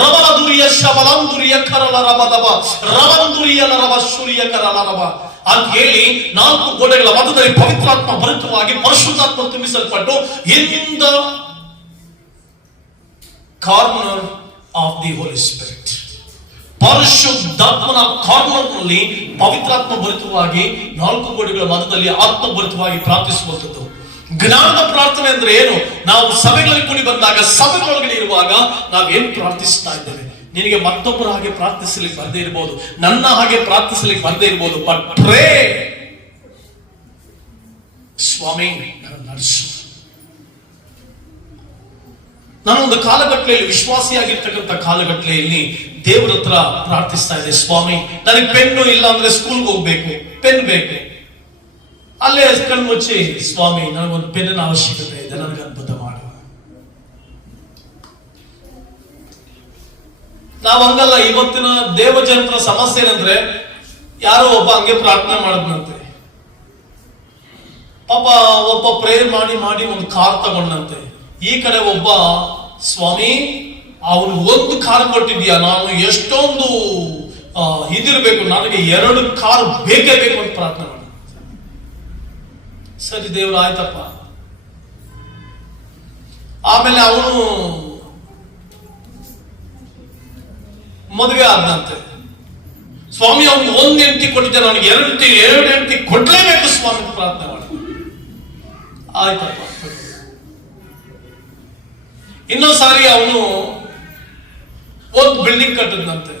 Speaker 1: ಕರಲ ಶಬಲಂದುರಿಯ ಕರಲರಬದವ ರವಂದುರಿಯ ಲರವ ಕರಲ ಕರಲರವ ಅಂತ ಹೇಳಿ ನಾಲ್ಕು ಗೋಡೆಗಳ ಮಧ್ಯದಲ್ಲಿ ಪವಿತ್ರಾತ್ಮ ಭರಿತವಾಗಿ ಪರಿಶುದ್ಧಾತ್ಮ ತುಂಬಿಸಲ್ಪಟ್ಟು in the corner of the Holy Spirit. ಪರಿಶುದ್ಧಾತ್ಮನ ಕಾರ್ನರ್ನಲ್ಲಿ ಪವಿತ್ರಾತ್ಮ ಭರಿತವಾಗಿ ನಾಲ್ಕು ಗೋಡೆಗಳ ಮಧ್ಯದಲ್ಲಿ ಆತ್ಮಭರಿತವಾಗಿ ಪ್ರಾರ್ಥಿಸುವಂಥದ್ದು. ಜ್ಞಾನದ ಪ್ರಾರ್ಥನೆ ಅಂದ್ರೆ ಏನು? ನಾವು ಸಭೆಗಳಲ್ಲಿ ಕೂಡಿ ಬಂದಾಗ, ಸಭೆಗಳೊಳಗಡೆ ಇರುವಾಗ ನಾವೇನ್ ಪ್ರಾರ್ಥಿಸ್ತಾ ಇದ್ದೇವೆ? ನಿನಗೆ ಮತ್ತೊಬ್ಬರ ಹಾಗೆ ಪ್ರಾರ್ಥಿಸಲಿಕ್ಕೆ ಬರದೇ ಇರಬಹುದು ನನ್ನ ಹಾಗೆ ಪ್ರಾರ್ಥಿಸಲಿಕ್ಕೆ ಬರದೇ ಇರಬಹುದು ಬಟ್ ಪ್ರೇ ಸ್ವಾಮಿ ನಡೆಸು. ನಾನೊಂದು ಕಾಲಘಟ್ಟಲೆಯಲ್ಲಿ ವಿಶ್ವಾಸಿಯಾಗಿರ್ತಕ್ಕಂಥ ಕಾಲಘಟ್ಟಲೆಯಲ್ಲಿ ದೇವರ ಹತ್ರ ಪ್ರಾರ್ಥಿಸ್ತಾ ಇದ್ದೆ, ಸ್ವಾಮಿ, ನನಗೆ ಪೆನ್ನು ಇಲ್ಲ ಅಂದ್ರೆ ಸ್ಕೂಲ್ಗೆ ಹೋಗ್ಬೇಕು ಪೆನ್ ಬೇಕು. ಅಲ್ಲೇ ಕಣ್ಮುಚ್ಚಿ, ಸ್ವಾಮಿ, ನನಗೊಂದು ಪೆನ್ನಿನ ಅವಶ್ಯಕತೆ ಇದೆ ನನಗೆ ಅದ್ಭುತ ಮಾಡು ನಾವು ಹಂಗಲ್ಲ ಇವತ್ತಿನ ದೇವಜನರ ಸಮಸ್ಯೆ ಏನಂದ್ರೆ, ಯಾರೋ ಒಬ್ಬ ಹಂಗೆ ಪ್ರಾರ್ಥನೆ ಮಾಡದ್ನಂತೆ. ಪಾಪ ಒಬ್ಬ ಪ್ರೇರ್ ಮಾಡಿ ಮಾಡಿ ಒಂದು ಕಾರ್ ತಗೊಂಡಂತೆ. ಈ ಕಡೆ ಒಬ್ಬ, ಸ್ವಾಮಿ, ಅವನು ಒಂದು ಕಾರ್ ಕೊಟ್ಟಿದ್ಯಾ? ನಾನು ಎಷ್ಟೊಂದು ಇದಿರ್ಬೇಕು, ನನಗೆ ಎರಡು ಕಾರ್ ಬೇಕೇ ಬೇಕು ಅಂತ ಪ್ರಾರ್ಥನೆ ಮಾಡ ಸರಿ ದೇವ್ರು, ಆಯ್ತಪ್ಪ. ಆಮೇಲೆ ಅವನು ಮದುವೆ ಆದಂತೆ ಸ್ವಾಮಿ ಅವ್ನಿಗೆ ಒಂದ್ ಹೆಂಡತಿ ಕೊಟ್ಟಿದ್ದೆ, ನನಗೆ ಎರಡು ಎರಡು ಹೆಂಡತಿ ಕೊಡ್ಲೇಬೇಕು ಸ್ವಾಮಿ ಪ್ರಾರ್ಥನೆ ಮಾಡಿ. ಆಯ್ತಪ್ಪ. ಇನ್ನೊಂದು ಸಾರಿ ಅವನು ಒಂದು ಬಿಲ್ಡಿಂಗ್ ಕಟ್ಟಿದ್ನಂತೆ.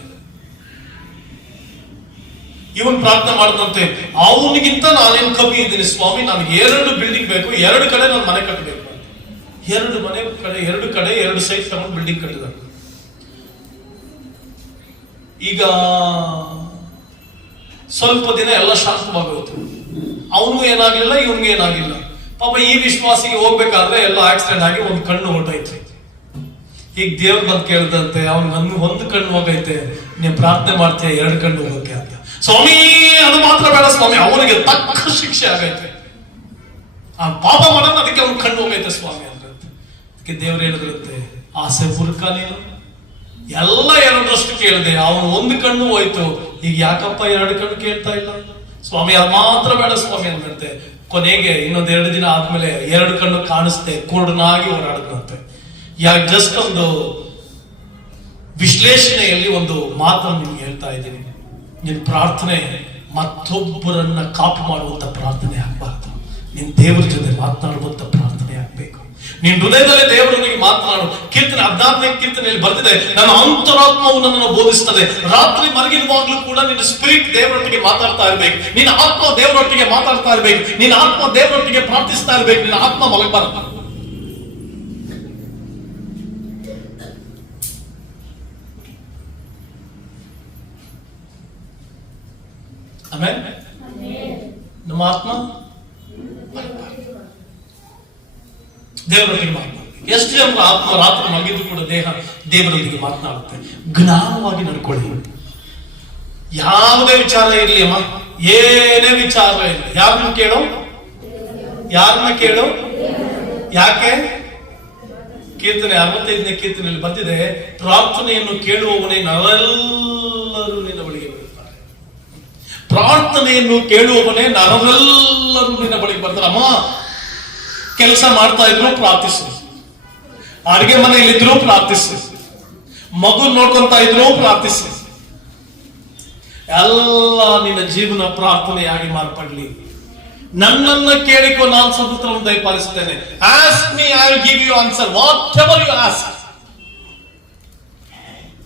Speaker 1: ಇವನ್ ಪ್ರಾರ್ಥನೆ ಮಾಡಿದಂತೆ ಅವನಿಗಿಂತ ನಾನೇನ್ ಕಮ್ಮಿ ಇದ್ದೀನಿ ಸ್ವಾಮಿ, ನನಗೆ ಎರಡು ಬಿಲ್ಡಿಂಗ್ ಬೇಕು, ಎರಡು ಕಡೆ ನಾನು ಮನೆ ಕಟ್ಟಬೇಕು ಎರಡು ಮನೆ ಕಡೆ, ಎರಡು ಕಡೆ, ಎರಡು ಸೈಡ್ ತಗೊಂಡು ಬಿಲ್ಡಿಂಗ್ ಕಟ್ಟಿದ ಈಗ ಸ್ವಲ್ಪ ದಿನ ಎಲ್ಲ ಶಾಂತವಾಗೋಯ್ತು ಅವನು ಏನಾಗ್ಲಿಲ್ಲ, ಇವನ್ಗೆ ಏನಾಗಿಲ್ಲ ಪಾಪ ಈ ವಿಶ್ವಾಸಿಗೆ ಹೋಗ್ಬೇಕಾದ್ರೆ ಎಲ್ಲ ಆಕ್ಸಿಡೆಂಟ್ ಆಗಿ ಒಂದು ಕಣ್ಣು ಹೊರಟೈತೆ ಈಗ ದೇವ್ರ ಬಂದು ಕೇಳ್ದಂತೆ ಅವ್ನಿಗೆ ಒಂದು ಒಂದು ಕಣ್ಣು ಹೋಗೈತೆ ನೀವು ಪ್ರಾರ್ಥನೆ ಮಾಡ್ತೀಯ, ಎರಡು ಕಣ್ಣು ಹೋಗಕ್ಕೆ ಅಂತ. ಸ್ವಾಮಿ, ಅದು ಮಾತ್ರ ಬೇಡ ಸ್ವಾಮಿ, ಅವನಿಗೆ ತಕ್ಕ ಶಿಕ್ಷೆ ಆಗೈತೆ. ಆ ಪಾಪ ಮಾಡೋದು ಅದಕ್ಕೆ ಅವ್ನ ಕಣ್ಣು ಹೋಗೈತೆ ಸ್ವಾಮಿ ಅಂದ್ರಂತೆ ಅದಕ್ಕೆ ದೇವ್ರು ಹೇಳಿದ್ರಂತೆ, ಆಸೆ ಬುರ್ಕ ನೀನು. ಎಲ್ಲ ಎರಡರಷ್ಟು ಕೇಳಿದೆ. ಅವನು ಒಂದು ಕಣ್ಣು ಹೋಯ್ತು. ಈಗ ಯಾಕಪ್ಪ ಎರಡು ಕಣ್ಣು ಕೇಳ್ತಾ ಇಲ್ಲ? ಸ್ವಾಮಿ, ಅದು ಮಾತ್ರ ಬೇಡ ಸ್ವಾಮಿ ಅಂದಂತೆ. ಕೊನೆಗೆ ಇನ್ನೊಂದ್ ಎರಡು ದಿನ ಆದ್ಮೇಲೆ ಎರಡು ಕಣ್ಣು ಕಾಣಿಸ್ತೆ, ಕುರುಡನಾಗಿ ಓಡಾಡದಂತೆ ಯಾ ಜಸ್ಟ್ ಒಂದು ವಿಶ್ಲೇಷಣೆಯಲ್ಲಿ ಒಂದು ಮಾತನ್ನು ನಿಮ್ಗೆ ಹೇಳ್ತಾ ಇದ್ದೀನಿ. ನಿನ್ ಪ್ರಾರ್ಥನೆ ಮತ್ತೊಬ್ಬರನ್ನ ಕಾಪು ಮಾಡುವಂತ ಪ್ರಾರ್ಥನೆ ಆಗ್ಬಾರ್ದು. ನಿನ್ ದೇವರ ಜೊತೆ ಮಾತನಾಡುವಂತ ನಿನ್ ಹೃದಯದಲ್ಲಿ ದೇವರೊಂದಿಗೆ ಮಾತನಾಡು. ಕೀರ್ತನೆ ಹದಿನಾರನೇ ಕೀರ್ತನೆಯಲ್ಲಿ ಬರ್ತಿದೆ ನನ್ನ ಅಂತರಾತ್ಮವು ನನ್ನನ್ನು ಬೋಧಿಸ್ತದೆ ರಾತ್ರಿ ಮಲಗಿರುವಾಗಲೂ ಕೂಡ ನಿನ್ನ ಸ್ಪಿರಿಟ್ ದೇವರೊಟ್ಟಿಗೆ ಮಾತಾಡ್ತಾ ಇರ್ಬೇಕು. ನಿನ್ನ ಆತ್ಮ ದೇವರೊಟ್ಟಿಗೆ ಮಾತಾಡ್ತಾ ಇರ್ಬೇಕು. ನಿನ್ನ ಆತ್ಮ ದೇವರೊಟ್ಟಿಗೆ ಪ್ರಾರ್ಥಿಸ್ತಾ ಇರ್ಬೇಕು. ನಿನ್ನ ಆತ್ಮ ಮಲಗಬಾರದು. ಆಮೇಲೆ ನಮ್ಮ ಆತ್ಮ ದೇವರೊಟ್ಟಿಗೆ ಮಾತನಾಡುತ್ತೆ ಎಷ್ಟು ಜನರ ಆತ್ಮ ರಾತ್ರಿ ಮಲಗಿದ್ರು ಕೂಡ ದೇಹ ದೇವರೊಂದಿಗೆ ಮಾತನಾಡುತ್ತೆ. ಜ್ಞಾನವಾಗಿ ನಡ್ಕೊಳ್ಳಿ. ಯಾವುದೇ ವಿಚಾರ ಇರಲಿ ಅಮ್ಮ. ಏನೇ ವಿಚಾರ ಇರಲಿ. ಯಾರನ್ನ ಕೇಳು? ಯಾರನ್ನ ಕೇಳು? ಯಾಕೆ? ಕೀರ್ತನೆ ಅರವತ್ತೈದನೇ ಕೀರ್ತನೆಯಲ್ಲಿ ಬಂದಿದೆ ಪ್ರಾರ್ಥನೆಯನ್ನು ಕೇಳುವವನೇ ನಾವೆಲ್ಲರೂ ನಿನ್ನ ಬಳಿಗೆ ಬರುತ್ತಾರೆ. ಪ್ರಾರ್ಥನೆಯನ್ನು ಕೇಳುವವನೇ ನಾವೆಲ್ಲರೂ ನಿನ್ನ ಬಳಿಗೆ ಬರ್ತಾರೆ. ಅಮ್ಮ ಕೆಲಸ ಮಾಡ್ತಾ ಇದ್ರು ಪ್ರಾರ್ಥಿಸು. ಅಡಿಗೆ ಮನೆಯಲ್ಲಿದ್ರು ಪ್ರಾರ್ಥಿಸು. ಮಗು ನೋಡ್ಕೊಂತ ಇದ್ರು ಪ್ರಾರ್ಥಿಸು. ಎಲ್ಲ ನಿನ್ನ ಜೀವನ ಪ್ರಾರ್ಥನೆಯಾಗಿ ಮಾರ್ಪಡ್ಲಿ. ನನ್ನನ್ನ ಕೇಳಿಕೊ ನಾನು ಸದುತ್ರವನ್ನು ದಯಪಾಲಿಸುತ್ತೇನೆ. Ask me I whatever you ask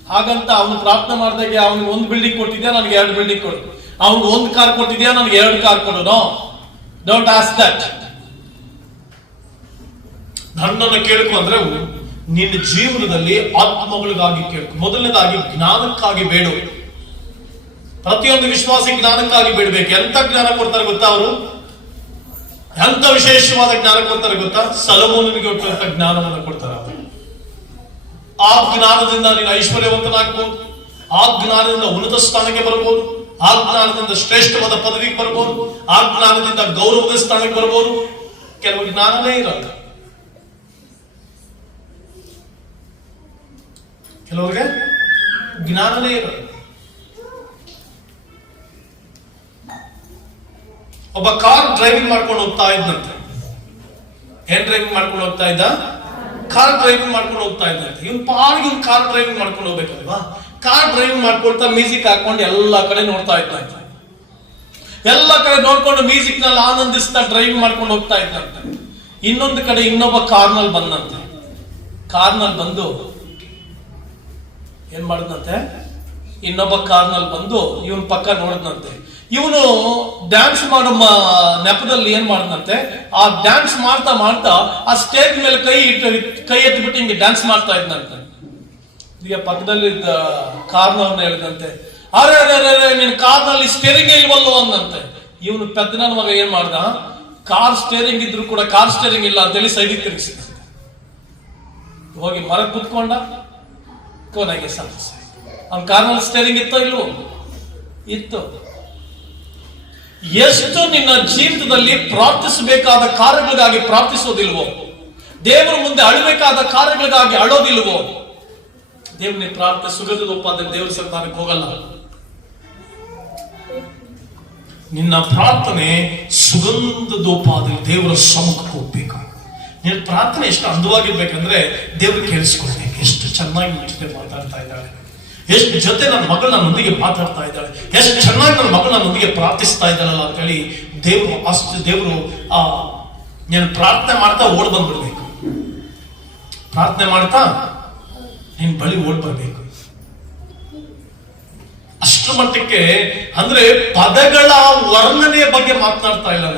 Speaker 1: ಹಾಗಂತ ಅವನು ಪ್ರಾರ್ಥನೆ ಮಾಡಿದಾಗ ಅವನಿಗೆ ಒಂದು ಬಿಲ್ಡಿಂಗ್ ಕೊಟ್ಟಿದ್ಯಾ, ನನಗೆ ಎರಡು ಬಿಲ್ಡಿಂಗ್ ಕೊಡು. ಅವನಿಗೆ ಒಂದು ಕಾರ್ ಕೊಟ್ಟಿದ್ಯಾ, ನನಗೆ ಎರಡು ಕಾರ್ ಕೊಡು ನೋ ಡೋಂಟ್ ಆಸ್ ದಟ್ ನನ್ನನ್ನು ಕೇಳ್ಕೊ ಅಂದ್ರೆ ನಿನ್ನ ಜೀವನದಲ್ಲಿ ಆತ್ಮಗಳಿಗಾಗಿ ಕೇಳ್ಕೊ. ಮೊದಲನೇದಾಗಿ ಜ್ಞಾನಕ್ಕಾಗಿ ಬೇಡು. ಪ್ರತಿಯೊಂದು ವಿಶ್ವಾಸಿ ಜ್ಞಾನಕ್ಕಾಗಿ ಬೇಡಬೇಕು. ಎಂತ ಜ್ಞಾನ ಕೊಡ್ತಾರೆ ಗೊತ್ತಾ ಅವರು? ಎಂತ ವಿಶೇಷವಾದ ಜ್ಞಾನ ಕೊಡ್ತಾರೆ ಗೊತ್ತಾ? ಸಲಮೋನಿಗೆ ಕೊಟ್ಟಂತ ಜ್ಞಾನವನ್ನು ಕೊಡ್ತಾರೆ ಆ ಜ್ಞಾನದಿಂದ ನೀನು ಐಶ್ವರ್ಯವಂತನಾಗ್ಬೋದು. ಆ ಜ್ಞಾನದಿಂದ ಉನ್ನತ ಸ್ಥಾನಕ್ಕೆ ಬರಬಹುದು ಆ ಜ್ಞಾನದಿಂದ ಶ್ರೇಷ್ಠವಾದ ಪದವಿಗೆ ಬರ್ಬೋದು. ಆ ಜ್ಞಾನದಿಂದ ಗೌರವದ ಸ್ಥಾನಕ್ಕೆ ಬರ್ಬೋದು. ಕೆಲವು ಜ್ಞಾನನೇ ಇರಲ್ಲ. ಕೆಲವರಿಗೆ ಜ್ಞಾನನೇ ಇರಲ್ಲ ಒಬ್ಬ ಕಾರ್ ಡ್ರೈವಿಂಗ್ ಮಾಡ್ಕೊಂಡು ಹೋಗ್ತಾ ಇದ್ದಂತೆ ಏನ್ ಡ್ರೈವಿಂಗ್ ಮಾಡ್ಕೊಂಡು ಹೋಗ್ತಾ ಇದ್ದ? ಕಾರ್ ಡ್ರೈವಿಂಗ್ ಮಾಡ್ಕೊಂಡು ಹೋಗ್ತಾ ಇದ್ದಂತೆ ಇವ್ನು ಪಾಡಿಗೆ ಇವ್ನು ಕಾರ್ ಡ್ರೈವಿಂಗ್ ಮಾಡ್ಕೊಂಡು ಹೋಗ್ಬೇಕಲ್ವಾ? ಕಾರ್ ಡ್ರೈವಿಂಗ್ ಮಾಡ್ಕೊಳ್ತಾ ಮ್ಯೂಸಿಕ್ ಹಾಕೊಂಡು ಎಲ್ಲ ಕಡೆ ನೋಡ್ತಾ ಇದ್ದಂತೆ ಎಲ್ಲ ಕಡೆ ನೋಡ್ಕೊಂಡು ಮ್ಯೂಸಿಕ್ನಲ್ಲಿ ಆನಂದಿಸ್ತಾ ಡ್ರೈವಿಂಗ್ ಮಾಡ್ಕೊಂಡು ಹೋಗ್ತಾ ಇದ್ದಂತೆ ಇನ್ನೊಂದು ಕಡೆ ಇನ್ನೊಬ್ಬ ಕಾರ್ನಲ್ಲಿ ಬಂದಂತೆ. ಕಾರ್ನಲ್ಲಿ ಬಂದು ಏನ್ ಮಾಡದಂತೆ ಇನ್ನೊಬ್ಬ ಕಾರ್ನಲ್ಲಿ ಬಂದು ಇವನ್ ಪಕ್ಕ ನೋಡಿದಂತೆ ಇವನು ಡ್ಯಾನ್ಸ್ ಮಾಡೋ ನೆಪದಲ್ಲಿ ಏನ್ ಮಾಡಿದಂತೆ ಆ ಡ್ಯಾನ್ಸ್ ಮಾಡ್ತಾ ಮಾಡ್ತಾ ಆ ಸ್ಟೇಜ್ ಮೇಲೆ ಕೈ ಇಟ್ಟು ಕೈ ಎತ್ತಿಬಿಟ್ಟು ಹಿಂಗೆ ಡ್ಯಾನ್ಸ್ ಮಾಡ್ತಾ ಇದ್ದಂತೆ ಈಗ ಪಕ್ಕದಲ್ಲಿದ್ದ ಕಾರ್ನವ್ರನ್ನ ಹೇಳಿದಂತೆ ಅರೆ ಅರೆ ಅರೆ ನಿನ್ ಕಾರ್ನಲ್ಲಿ ಸ್ಟೇರಿಂಗ್ ಇಲ್ವಲ್ಲೋ ಅಂದಂತೆ ಇವನು ಪೆದ್ದ ನನ್ನ ಮಗ ಏನ್ ಮಾಡ್ದ? ಕಾರ್ ಸ್ಟೇರಿಂಗ್ ಇದ್ರು ಕೂಡ ಕಾರ್ ಸ್ಟೇರಿಂಗ್ ಇಲ್ಲ ಅಂತೇಳಿ ಸೈಡಿಗೆ ತಿರುಗಿಸಿದ ಹೋಗಿ ಮರ ಕುತ್ಕೊಂಡ. ಕೊನೆಗೆ ಸಲ್ಲಿಸ ಅವ್ನ ಕಾರ್ನಲ್ಲಿ ಸ್ಟೇರಿಂಗ್ ಇತ್ತೋ ಇಲ್ವೋ? ಇತ್ತು. ಎಷ್ಟು ನಿನ್ನ ಜೀವಿತದಲ್ಲಿ ಪ್ರಾರ್ಥಿಸಬೇಕಾದ ಕಾರ್ಯಗಳಿಗಾಗಿ ಪ್ರಾರ್ಥಿಸೋದಿಲ್ವೋ? ದೇವರ ಮುಂದೆ ಅಳಬೇಕಾದ ಕಾರ್ಯಗಳಿಗಾಗಿ ಅಳೋದಿಲ್ವೋ? ದೇವನಿಗೆ ಪ್ರಾರ್ಥನೆ ಉಪಾದಲ್ಲಿ ದೇವರ ಸಂತಾನಕ್ಕೆ ಹೋಗಲ್ಲ. ನಿನ್ನ ಪ್ರಾರ್ಥನೆ ಸುಗಂಧದೋಪಾದಲ್ಲಿ ದೇವರ ಸಮ್ಮುಖಕ್ಕೆ ಹೋಗ್ಬೇಕು? ನಿನ್ನ ಪ್ರಾರ್ಥನೆ ಎಷ್ಟು ಅಂದವಾಗಿರ್ಬೇಕಂದ್ರೆ ದೇವ್ರಿಗೆ ಕೇಳಿಸ್ಕೊಳ್ಬೇಕು ಚೆನ್ನಾಗಿ ನಿನ್ ಜೊತೆ ಮಾತಾಡ್ತಾ ಇದ್ದಾಳೆ. ಎಷ್ಟು ಜೊತೆ ನನ್ನ ಮಗಳು ನನ್ನೊಂದಿಗೆ ಮಾತಾಡ್ತಾ ಇದ್ದಾಳೆ. ಎಷ್ಟು ಚೆನ್ನಾಗಿ ನನ್ನ ಮಗಳು ನನ್ನೊಂದಿಗೆ ಪ್ರಾರ್ಥಿಸ್ತಾ ಇದ್ದಾಳಲ್ಲ ಅಂತ ಹೇಳಿ ದೇವರು ಅಷ್ಟು ದೇವರು, ಆ, ನೀನು ಪ್ರಾರ್ಥನೆ ಮಾಡ್ತಾ ಓಡ್ ಬಂದ್ಬಿಡ್ಬೇಕು. ಪ್ರಾರ್ಥನೆ ಮಾಡ್ತಾ ನಿನ್ ಬಳಿ ಓಡ್ ಬರ್ಬೇಕು. ಅಷ್ಟು ಮಟ್ಟಕ್ಕೆ ಅಂದ್ರೆ ಪದಗಳ ವರ್ಣನೆಯ ಬಗ್ಗೆ ಮಾತನಾಡ್ತಾ ಇಲ್ಲ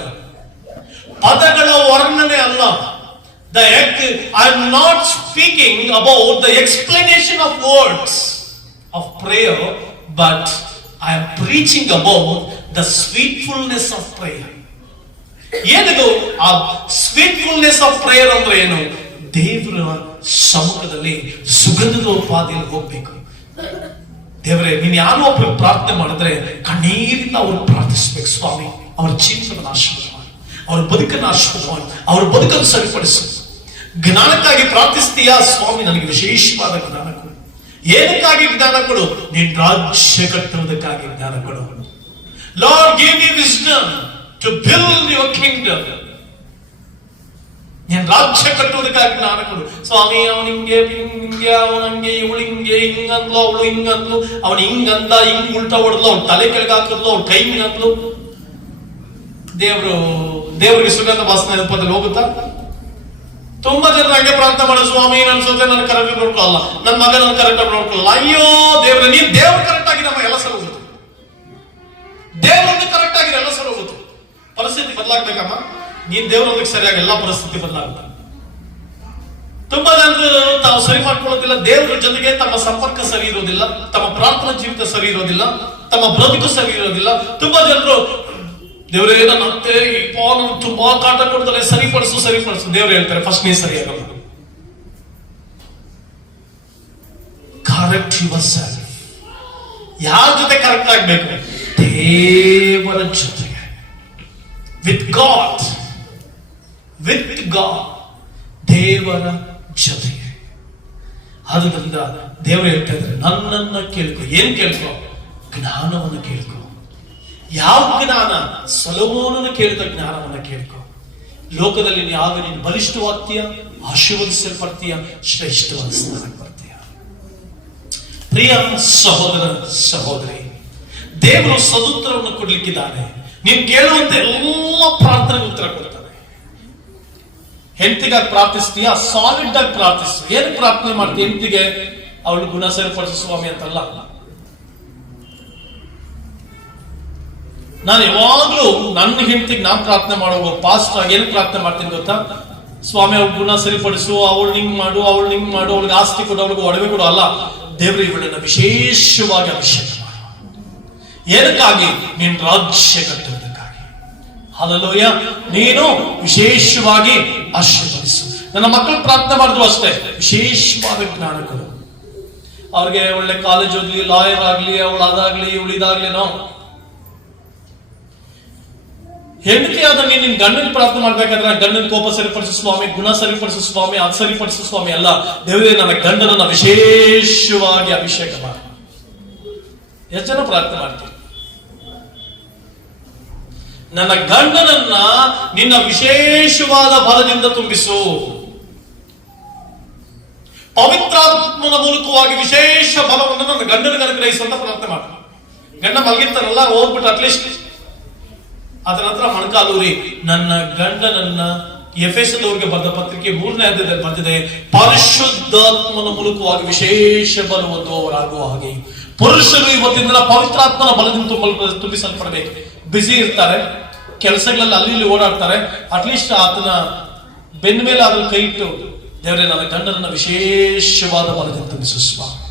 Speaker 1: ಪದಗಳ ವರ್ಣನೆ ಅಲ್ಲ. I am not speaking about the explanation of words of prayer but I am preaching about the sweetfulness of prayer ಏನಿದು? ಆ ಸ್ವೀಟ್ಫುಲ್ನೆಸ್ ಆಫ್ ಪ್ರೇಯರ್ ಅಂದ್ರೆ ಏನು? ದೇವರ ಸಮ್ಮುಖದಲ್ಲಿ ಸುಗಂಧದ ಉತ್ಪಾದನೆಯಲ್ಲಿ ಹೋಗ್ಬೇಕು. ದೇವರೇ, ನೀನ್ ಯಾರೋ ಒಬ್ರು ಪ್ರಾರ್ಥನೆ ಮಾಡಿದ್ರೆ ಕಣ್ಣೀರಿಂದ ಅವರು ಪ್ರಾರ್ಥಿಸ್ಬೇಕು ಸ್ವಾಮಿ. ಅವ್ರ ಜೀವಿತವನ್ನು ಆಶೀರ್ವಾದ ಅವ್ರ ಬದುಕನ್ನು ಆಶೀರ್ವಾದ ಅವ್ರ ಬದುಕನ್ನು ಸರಿಪಡಿಸು. ಜ್ಞಾನಕ್ಕಾಗಿ ಪ್ರಾರ್ಥಿಸ್ತೀಯಾ? ಸ್ವಾಮಿ, ನನಗೆ ವಿಶೇಷವಾದ ಜ್ಞಾನ ಕೊಡು. ಏನಕ್ಕಾಗಿ ಜ್ಞಾನ ಕೊಡು? ನೀನ್ ರಾಜ್ಯ ಕಟ್ಟುವುದಕ್ಕಾಗಿ ಜ್ಞಾನ ಕೊಡು. Lord give me wisdom to build your kingdom ನೀನ್ ರಾಜ್ಯ ಕಟ್ಟುವುದಕ್ಕಾಗಿ ಜ್ಞಾನ ಕೊಡು. ಸ್ವಾಮಿ ಅವನಿಂಗೆ ಹಿಂಗೆ ಅವನಂಗೆ ಇವಳಿಂಗೆ ಹಂಗೆ, ಇವಳು ಹಿಂಗೆ, ಹಿಂಗಂದ್ಲು, ಅವಳು ಹಿಂಗಂದ್ಲು, ಅವನು ಹಿಂಗಂದ, ಹಿಂಗ್ ಉಲ್ಟ ಹೊಡೆದ್ಲು, ಅವ್ನ ತಲೆ ಕೆಳಗೆ ಹಾಕಿದ್ಲು, ಅವ್ನು ಕೈ ಹಿಂಗಂದ್ಲು. ದೇವರು, ದೇವರಿಗೆ ಸುಗಂಧ ವಾಸನೆ ರೂಪದಲ್ಲಿ ಹೋಗುತ್ತಾ? ತುಂಬಾ ಜನ ಹಂಗೆ ಪ್ರಾರ್ಥನೆ ಮಾಡೋ, ಸ್ವಾಮಿ ನನ್ನ ಜೊತೆ ನನ್ನ ಕರೆಕ್ಟ್ ನೋಡ್ಕೊಳ್ಳಲ್ಲ ನನ್ನ ಮಗ ನನ್ನ ಕರೆಕ್ಟ್ ನೋಡ್ಕೊಳ್ಳಲ್ಲ ಅಯ್ಯೋ, ದೇವ್ರ, ನೀನ್ ದೇವ್ರ ಕರೆಕ್ಟ್ ಆಗಿ ನಮ್ಮ ಎಲ್ಲ ಸರ್ ಹೋಗುತ್ತೆ. ದೇವ್ರೊಂದು ಕರೆಕ್ಟ್ ಆಗಿ ಎಲ್ಲ ಸರ್ ಹೋಗುತ್ತೆ. ಪರಿಸ್ಥಿತಿ ಬದಲಾಗ್ಬೇಕಮ್ಮ. ನೀನ್ ದೇವರೊಂದಿಗೆ ಸರಿಯಾಗಿ ಎಲ್ಲ ಪರಿಸ್ಥಿತಿ ಬದಲಾಗುತ್ತೆ. ತುಂಬಾ ಜನರು ತಾವು ಸರಿ ಮಾಡ್ಕೊಳ್ಳೋದಿಲ್ಲ. ದೇವರ ಜೊತೆಗೆ ತಮ್ಮ ಸಂಪರ್ಕ ಸರಿ ಇರೋದಿಲ್ಲ. ತಮ್ಮ ಪ್ರಾರ್ಥನಾ ಜೀವಿತ ಸರಿ ಇರೋದಿಲ್ಲ. ತಮ್ಮ ಬದುಕು ಸರಿ ಇರೋದಿಲ್ಲ. ತುಂಬಾ ಜನರು ದೇವರೇ, ನನ್ನ ಅತ್ತೆ, ಈ ಪಾಲು ತುಂಬಾ ಕಾಟ ಕೊಡ್ತಾರೆ ಸರಿಪಡಿಸು ಸರಿಪಡಿಸು. ದೇವ್ರು ಹೇಳ್ತಾರೆ ಫಸ್ಟ್ ನೀ ಸರಿಯಾಗಲ್ಲ ಕರೆಕ್ಟ್ ಯುವರ್ ಸೆಲ್ಫ್ ಯಾರ ಜೊತೆ ಕರೆಕ್ಟ್ ಆಗ್ಬೇಕು? ದೇವರ ಜೊತೆಗೆ. ವಿತ್ ಗಾಡ್ ವಿತ್ ಗಾಡ್ ದೇವರ ಜೊತೆಗೆ. ಆದ್ರಿಂದ ದೇವರು ಹೇಳ್ತಾ ಇದ್ರೆ ನನ್ನನ್ನ ಕೇಳ್ಕೊ. ಏನ್ ಕೇಳ್ಕೊ? ಜ್ಞಾನವನ್ನು ಕೇಳ್ಕೊ. ಯಾವ ಜ್ಞಾನ? ಸೊಲೋಮೋನನ ಕೇಳಿದ ಜ್ಞಾನವನ್ನು ಕೇಳ್ಕೊ. ಲೋಕದಲ್ಲಿ ಯಾವ ಯಾವಾಗ ನೀನು ಬಲಿಷ್ಠವಾಗ್ತೀಯ? ಆಶೀರ್ವದಿಸಲ್ಪಡ್ತೀಯ? ಶ್ರೇಷ್ಠವಾದ ಸ್ಥಾನಕ್ಕೆ ಬರ್ತೀಯ? ಪ್ರಿಯ ಸಹೋದರ, ಸಹೋದರಿ, ದೇವರು ಸದುತ್ತರವನ್ನು ಕೊಡ್ಲಿಕ್ಕಿದ್ದಾನೆ. ನೀನು ಕೇಳುವಂತೆ ಎಲ್ಲ ಪ್ರಾರ್ಥನೆಗೆ ಉತ್ತರ ಕೊಡ್ತಾನೆ. ಹೆಂಡತಿಗಾಗಿ ಪ್ರಾರ್ಥಿಸ್ತೀಯ? ಸಾಲಿಡ್ ಆಗಿ ಪ್ರಾರ್ಥಿಸ್ತೀಯ ಏನು ಪ್ರಾರ್ಥನೆ ಮಾಡ್ತೀಯ? ಹೆಂಡತಿಗೆ? ಅವಳು ಗುಣ ಸರಿಪಡಿಸುವ ಸ್ವಾಮಿ ಅಂತಲ್ಲ. ನಾನು ಯಾವಾಗ್ಲೂ ನನ್ನ ಹೆಂಡತಿಗೆ ನಾನು ಪ್ರಾರ್ಥನೆ ಮಾಡುವ ಪಾಸ್ಟ್ ಆಗಿ ಏನು ಪ್ರಾರ್ಥನೆ ಮಾಡ್ತೀನಿ ಗೊತ್ತಾ? ಸ್ವಾಮಿ, ಅವ್ರ ಗುಣ ಸರಿಪಡಿಸು, ಅವಳು ಹಿಂಗ್ ಮಾಡು, ಅವಳು ಹಿಂಗ್ ಮಾಡು, ಅವಳಿಗೆ ಆಸ್ತಿ ಕೊಡು, ಅವಳಿಗೆ ಒಡವೆ ಕೊಡು ಅಲ್ಲ, ದೇವ್ರ, ಇವಳನ್ನ ವಿಶೇಷವಾಗಿ ಅಭಿಷೇಕ ಮಾಡು. ಏನಕ್ಕಾಗಿ? ನಿನ್ ರಾಜ್ಯ ಕಟ್ಟುವುದಕ್ಕಾಗಿ. ಅದಲ್ಲೋಯ್ಯ ನೀನು ವಿಶೇಷವಾಗಿ ಆಶೀರ್ವದಿಸು. ನನ್ನ ಮಕ್ಕಳು ಪ್ರಾರ್ಥನೆ ಮಾಡಿದ್ರು ಅಷ್ಟೇ ವಿಶೇಷವಾದ ಜ್ಞಾನ ಅವ್ರಿಗೆ ಒಳ್ಳೆ ಕಾಲೇಜ್ ಓದ್ಲಿ ಲಾಯರ್ ಆಗ್ಲಿ, ಅವಳು ಅದಾಗ್ಲಿ, ಇವಳು ಇದಾಗ್ಲಿ ನೋ ಹೆಂಡತಿ ಆದ ನೀನ್ ನಿನ್ ಗಂಡನ ಪ್ರಾರ್ಥನೆ ಮಾಡ್ಬೇಕಾದ್ರೆ ಗಂಡನ ಕೋಪ ಸರಿಪಡಿಸು ಸ್ವಾಮಿ, ಗುಣ ಸರಿಪಡಿಸು ಸ್ವಾಮಿ, ಅದು ಸರಿಪಡಿಸು ಸ್ವಾಮಿ ಅಲ್ಲ. ದೇವರೇ, ನನ್ನ ಗಂಡನನ್ನ ವಿಶೇಷವಾಗಿ ಅಭಿಷೇಕ ಮಾಡಿ. ಎಷ್ಟು ಜನ ಪ್ರಾರ್ಥನೆ ಮಾಡ್ತೀವಿ ನನ್ನ ಗಂಡನನ್ನ ನಿನ್ನ ವಿಶೇಷವಾದ ಬಲದಿಂದ ತುಂಬಿಸು. ಪವಿತ್ರಾತ್ಮನ ಮೂಲಕವಾಗಿ ವಿಶೇಷ ಬಲವನ್ನು ನನ್ನ ಗಂಡನಿಗೆ ಅನುಗ್ರಹಿಸುವಂತ ಪ್ರಾರ್ಥನೆ ಮಾಡ್ತೀನಿ ಗಂಡ ಮಲಗಿರ್ತಾನಲ್ಲ, ಹೋಗ್ಬಿಟ್ಟು ಅಟ್ಲೀಸ್ಟ್ ಅದರ ಹತ್ರ ಮೊಣಕಾಲೂರಿ. ನನ್ನ ಗಂಡನನ್ನ ಅವ್ರಿಗೆ ಬರೆದ ಪತ್ರಿಕೆ ಮೂರನೇ ಅಧ್ಯಾಯದಲ್ಲಿ ಬಂದಿದೆ ಪರಿಶುದ್ಧಾತ್ಮನ ಮೂಲಕವಾಗಿ ವಿಶೇಷ ಬಲವಂತು ಅವರಾಗುವ ಹಾಗೆ. ಪುರುಷರು ಇವತ್ತಿನ ಪವಿತ್ರಾತ್ಮನ ಬಲದಿಂದ ತುಂಬಿಸಲ್ಪಡಬೇಕು. ಬಿಸಿ ಇರ್ತಾರೆ, ಕೆಲಸಗಳಲ್ಲಿ ಅಲ್ಲಿ ಇಲ್ಲಿ ಓಡಾಡ್ತಾರೆ. ಅಟ್ಲೀಸ್ಟ್ ಆತನ ಬೆನ್ನ ಮೇಲೆ ಅದನ್ನ ಕೈ ಇಟ್ಟು, ದೇವರೇ, ನನ್ನ ಗಂಡನನ್ನ ವಿಶೇಷವಾದ ಬಲದಿಂದ ತುಂಬಿಸು ಸ್ವಾಮಿ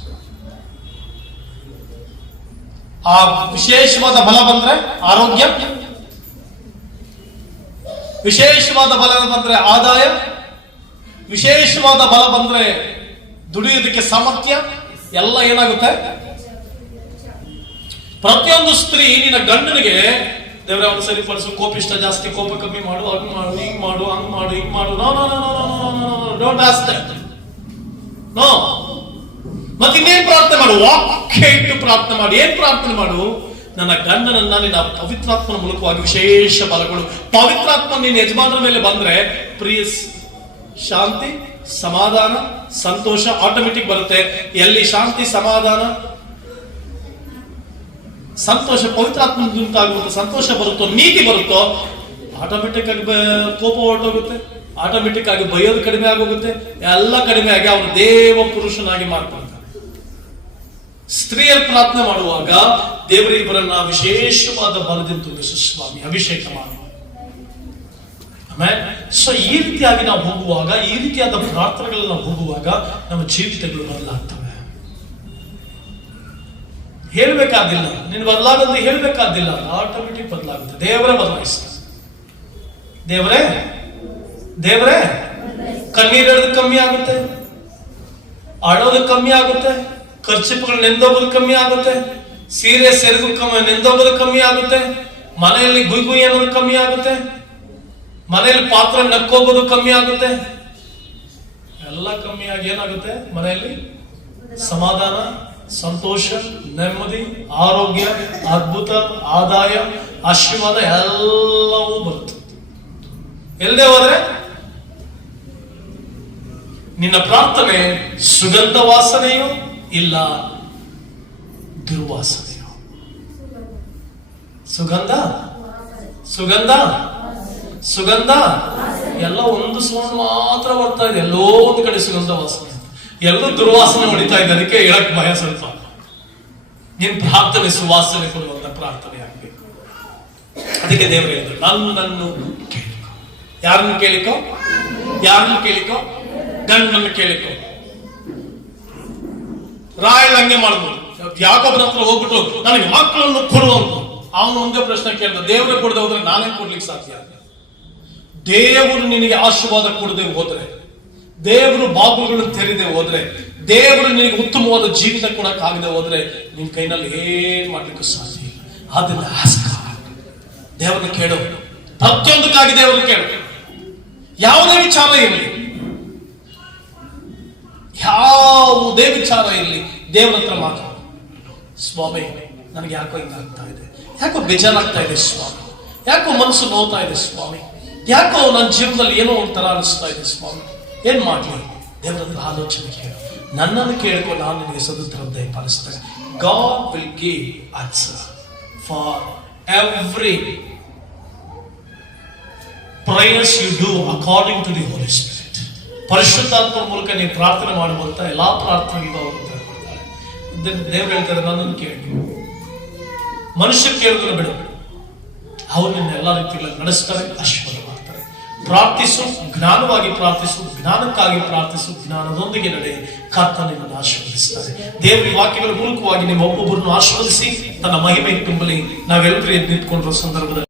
Speaker 1: ಆ ವಿಶೇಷವಾದ ಬಲ ಬಂದ್ರೆ ಆರೋಗ್ಯ ವಿಶೇಷವಾದ ಬಲ ಬಂದ್ರೆ ಆದಾಯ, ವಿಶೇಷವಾದ ಬಲ ಬಂದ್ರೆ ದುಡಿಯೋದಕ್ಕೆ ಸಾಮರ್ಥ್ಯ, ಎಲ್ಲ ಏನಾಗುತ್ತೆ? ಪ್ರತಿಯೊಂದು ಸ್ತ್ರೀ ನಿನ್ನ ಗಂಡನಿಗೆ, ದೇವರ, ಅವನು ಸರಿಪಡಿಸು, ಕೋಪಿಷ್ಟ ಜಾಸ್ತಿ, ಕೋಪ ಕಮ್ಮಿ ಮಾಡು ಹಂಗ್ ಮಾಡು, ಹಿಂಗ್ ಮಾಡು, ಹಂಗ್ ಮಾಡು, ಹಿಂಗ್ ಮಾಡು. ಡೋಂಟ್ ಆಸ್ಕ್ ನೋ ಮತ್ತೆ ಇನ್ನೇನ್ ಪ್ರಾರ್ಥನೆ ಮಾಡು? ವಾಕ್ಯ ಇಟ್ಟು ಪ್ರಾರ್ಥನೆ ಮಾಡು. ಏನ್ ಪ್ರಾರ್ಥನೆ ಮಾಡು? ನನ್ನ ಗಂಡನನ್ನ ನಿನ್ನ ಪವಿತ್ರಾತ್ಮನ ಮೂಲಕವಾಗಿ ವಿಶೇಷ ಬಲಗಳು. ಪವಿತ್ರಾತ್ಮ ನಿನ್ನ ಯಜಮಾನರ ಮೇಲೆ ಬಂದ್ರೆ ಪ್ರಿಯ ಶಾಂತಿ, ಸಮಾಧಾನ, ಸಂತೋಷ ಆಟೋಮೆಟಿಕ್ ಬರುತ್ತೆ. ಎಲ್ಲಿ ಶಾಂತಿ, ಸಮಾಧಾನ? ಸಂತೋಷ ಪವಿತ್ರಾತ್ಮ ಆಗುತ್ತೆ ಸಂತೋಷ ಬರುತ್ತೋ, ನೀತಿ ಬರುತ್ತೋ ಆಟೋಮೆಟಿಕ್ ಆಗಿ ಕೋಪ ಹೊರಟೋಗುತ್ತೆ. ಆಟೋಮೆಟಿಕ್ ಆಗಿ ಬಯೋದು ಕಡಿಮೆ ಆಗೋಗುತ್ತೆ. ಎಲ್ಲ ಕಡಿಮೆ ಆಗಿ ಅವನು ದೇವ ಪುರುಷನಾಗಿ ಮಾಡ್ಕೊಳ್ತಾನೆ ಸ್ತ್ರೀಯರು ಪ್ರಾರ್ಥನೆ ಮಾಡುವಾಗ ದೇವರಿಬ್ಬರನ್ನ ವಿಶೇಷವಾದ ಬಲದಿಂದ ತುಂಬಿಸು ಸ್ವಾಮಿ, ಅಭಿಷೇಕ ಮಾಡಿ. ಸೊ ಈ ರೀತಿಯಾಗಿ ನಾವು ಹೋಗುವಾಗ, ಈ ರೀತಿಯಾದ ಪ್ರಾರ್ಥನೆಗಳನ್ನ ಹೋಗುವಾಗ ನಮ್ಮ ಜೀವಿತಗಳು ಬದಲಾಗ್ತವೆ. ಹೇಳ್ಬೇಕಾದಿಲ್ಲ. ನೀನು ಬದಲಾಗದ್ದು ಹೇಳ್ಬೇಕಾದಿಲ್ಲ. ಆಟೋಮೆಟಿಕ್ ಬದಲಾಗುತ್ತೆ. ದೇವರೇ ಬದಲಾಯಿಸ್ತಾರೆ. ದೇವರೇ? ದೇವರೇ? ಕಣ್ಣೀರು ಕಮ್ಮಿ ಆಗುತ್ತೆ. ಅಳೋದು ಕಮ್ಮಿ ಆಗುತ್ತೆ. ಖರ್ಚಿಪುಗಳು ನೆಂದೋಗೋದು ಕಮ್ಮಿ ಆಗುತ್ತೆ. ಸೀರೆ ಸೆರಗು ಕಮ್ಮಿ ನೆಂದೋಗೋದು ಕಮ್ಮಿ ಆಗುತ್ತೆ. ಮನೆಯಲ್ಲಿ ಗುಯ್ ಗುಯ್ ಅನ್ನೋದು ಕಮ್ಮಿ ಆಗುತ್ತೆ. ಮನೆಯಲ್ಲಿ ಪಾತ್ರ ನಕ್ಕೋಗೋದು ಕಮ್ಮಿ ಆಗುತ್ತೆ. ಎಲ್ಲ ಕಮ್ಮಿ ಆಗಿ ಏನಾಗುತ್ತೆ ಮನೆಯಲ್ಲಿ? ಸಮಾಧಾನ, ಸಂತೋಷ, ನೆಮ್ಮದಿ, ಆರೋಗ್ಯ, ಅದ್ಭುತ, ಆದಾಯ, ಆಶೀರ್ವಾದ ಎಲ್ಲವೂ ಬರುತ್ತೆ. ಎಲ್ಲದೆ ಹೋದ್ರೆ? ನಿನ್ನ ಪ್ರಾರ್ಥನೆ ಸುಗಂಧ ವಾಸನೆಯೋ ಇಲ್ಲ ದುರ್ವಾಸನೆಯೋ. ಸುಗಂಧ? ಸುಗಂಧ? ಸುಗಂಧ? ಎಲ್ಲ ಒಂದು ಸೌಂಡ್ ಮಾತ್ರ ಬರ್ತಾ ಇದೆ. ಎಲ್ಲೋ ಒಂದು ಕಡೆ ಸುಗಂಧ ವಾಸನೆ ಎಲ್ಲೂ ದುರ್ವಾಸನೆ ಹೊಡಿತಾ ಇದೆ. ಅದಕ್ಕೆ ಹೇಳಕ್ ಭಯ ಸ್ವಲ್ಪ. ನಿನ್ ಪ್ರಾರ್ಥನೆ, ಸುವಾಸನೆ ಕೊಡುವಂತ ಪ್ರಾರ್ಥನೆ ಆಗ್ಬೇಕು. ಅದಕ್ಕೆ ದೇವರು ಹೇಳಿದ್ರು, ನನ್ನನ್ನು ಕೇಳಿಕೊ. ಯಾರನ್ನು ಕೇಳಿಕೊ? ಯಾರನ್ನು ಕೇಳಿಕೊ? ಗಂಡನ್ನು ಕೇಳಿಕೊ. ರಾಯಲ್ ಹಂಗೆ ಮಾಡ್ಬೋದು. ಯಾಕೊಬ್ಬನ ಹತ್ರ ಹೋಗ್ಬಿಟ್ಟು ನನಗೆ ಮಕ್ಕಳನ್ನು ಕೊಡುವಂತ ಅವನು ಒಂದೇ ಪ್ರಶ್ನೆ ಕೇಳಿದ, ದೇವರೇ ಕೊಡದೆ ಹೋದ್ರೆ ನಾನೇ ಕೊಡ್ಲಿಕ್ಕೆ ಸಾಧ್ಯ? ದೇವರು ನಿನಗೆ ಆಶೀರ್ವಾದ ಕೊಡದೆ ಹೋದ್ರೆ, ದೇವರು ಬಾಬುಗಳು ತೆರೆದೆ ಹೋದ್ರೆ, ದೇವರು ನಿನಗೆ ಉತ್ತಮವಾದ ಜೀವಿತ ಕೊಡಕ್ಕಾಗದೆ ಹೋದ್ರೆ, ನಿನ್ ಕೈನಲ್ಲಿ ಏನ್ ಮಾಡ್ಲಿಕ್ಕೆ ಸಾಧ್ಯ ಇಲ್ಲ. ಅದನ್ನ ದೇವರನ್ನ ಕೇಳು. ಪ್ರತಿಯೊಂದಕ್ಕಾಗಿ ದೇವರನ್ನ ಕೇಳು. ಯಾವುದೇ ವಿಚಾರ ಇರಲಿ. ಯಾವುದೇ ವಿಚಾರ ಇರಲಿ, ದೇವರ ಹತ್ರ ಸ್ವಾಮಿ, ನನಗೆ ಯಾಕೋ ಹಿಂಗಾಗ್ತಾ ಇದೆ. ಯಾಕೋ ಬೇಜಾರಾಗ್ತಾ ಇದೆ ಸ್ವಾಮಿ. ಯಾಕೋ ಮನಸ್ಸು ನೋವ್ತಾ ಇದೆ ಸ್ವಾಮಿ. ಯಾಕೋ ನನ್ನ ಜೀವನದಲ್ಲಿ ಏನೋ ಒಂಥರ ಅನಿಸ್ತಾ ಇದೆ ಸ್ವಾಮಿ. ಏನ್ ಮಾಡಲಿ? ದೇವರ ಹತ್ರ ಆಲೋಚನೆ ಕೇಳು. ನನ್ನನ್ನು ಕೇಳ್ಕೊ, ನಾನು ನಿನಗೆ ಸ್ವತಂತ್ರ ದಯ ಪಾಲಿಸ್ತೇನೆ God will give answer for every prayers you do according to the Holy ಪರಿಶುದ್ಧಾತ್ಮ ಮೂಲಕ ನೀವು ಪ್ರಾರ್ಥನೆ ಮಾಡುವಂತ ಎಲ್ಲಾ ಪ್ರಾರ್ಥನೆ ದೇವ್ರು ಹೇಳ್ತಾರೆ, ನನ್ನನ್ನು ಕೇಳಿ. ಮನುಷ್ಯ ಕೇಳಿದ್ರೆ ಬಿಡು. ಅವ್ರು ನಿನ್ನ ಎಲ್ಲ ರೀತಿಯಲ್ಲಿ ನಡೆಸ್ತಾರೆ, ಆಶೀರ್ವಾದ ಮಾಡ್ತಾರೆ. ಪ್ರಾರ್ಥಿಸು, ಜ್ಞಾನವಾಗಿ ಪ್ರಾರ್ಥಿಸು, ಜ್ಞಾನಕ್ಕಾಗಿ ಪ್ರಾರ್ಥಿಸು, ಜ್ಞಾನದೊಂದಿಗೆ ನಡೆ. ಕರ್ತ ನಿನ್ನನ್ನು ಆಶೀರ್ವದಿಸ್ತಾರೆ. ದೇವರ ವಾಕ್ಯಗಳ ಮೂಲಕವಾಗಿ ನಿಮ್ಮ ಒಬ್ಬೊಬ್ಬರನ್ನು ಆಶೀರ್ವದಿಸಿ, ತನ್ನ ಮಹಿಮೆ ತುಂಬಲಿ. ನಾವೆಲ್ಲರೂ ಎದ್ದು ನಿಂತ್ಕೊಂಡಿರೋ ಸಂದರ್ಭದಲ್ಲಿ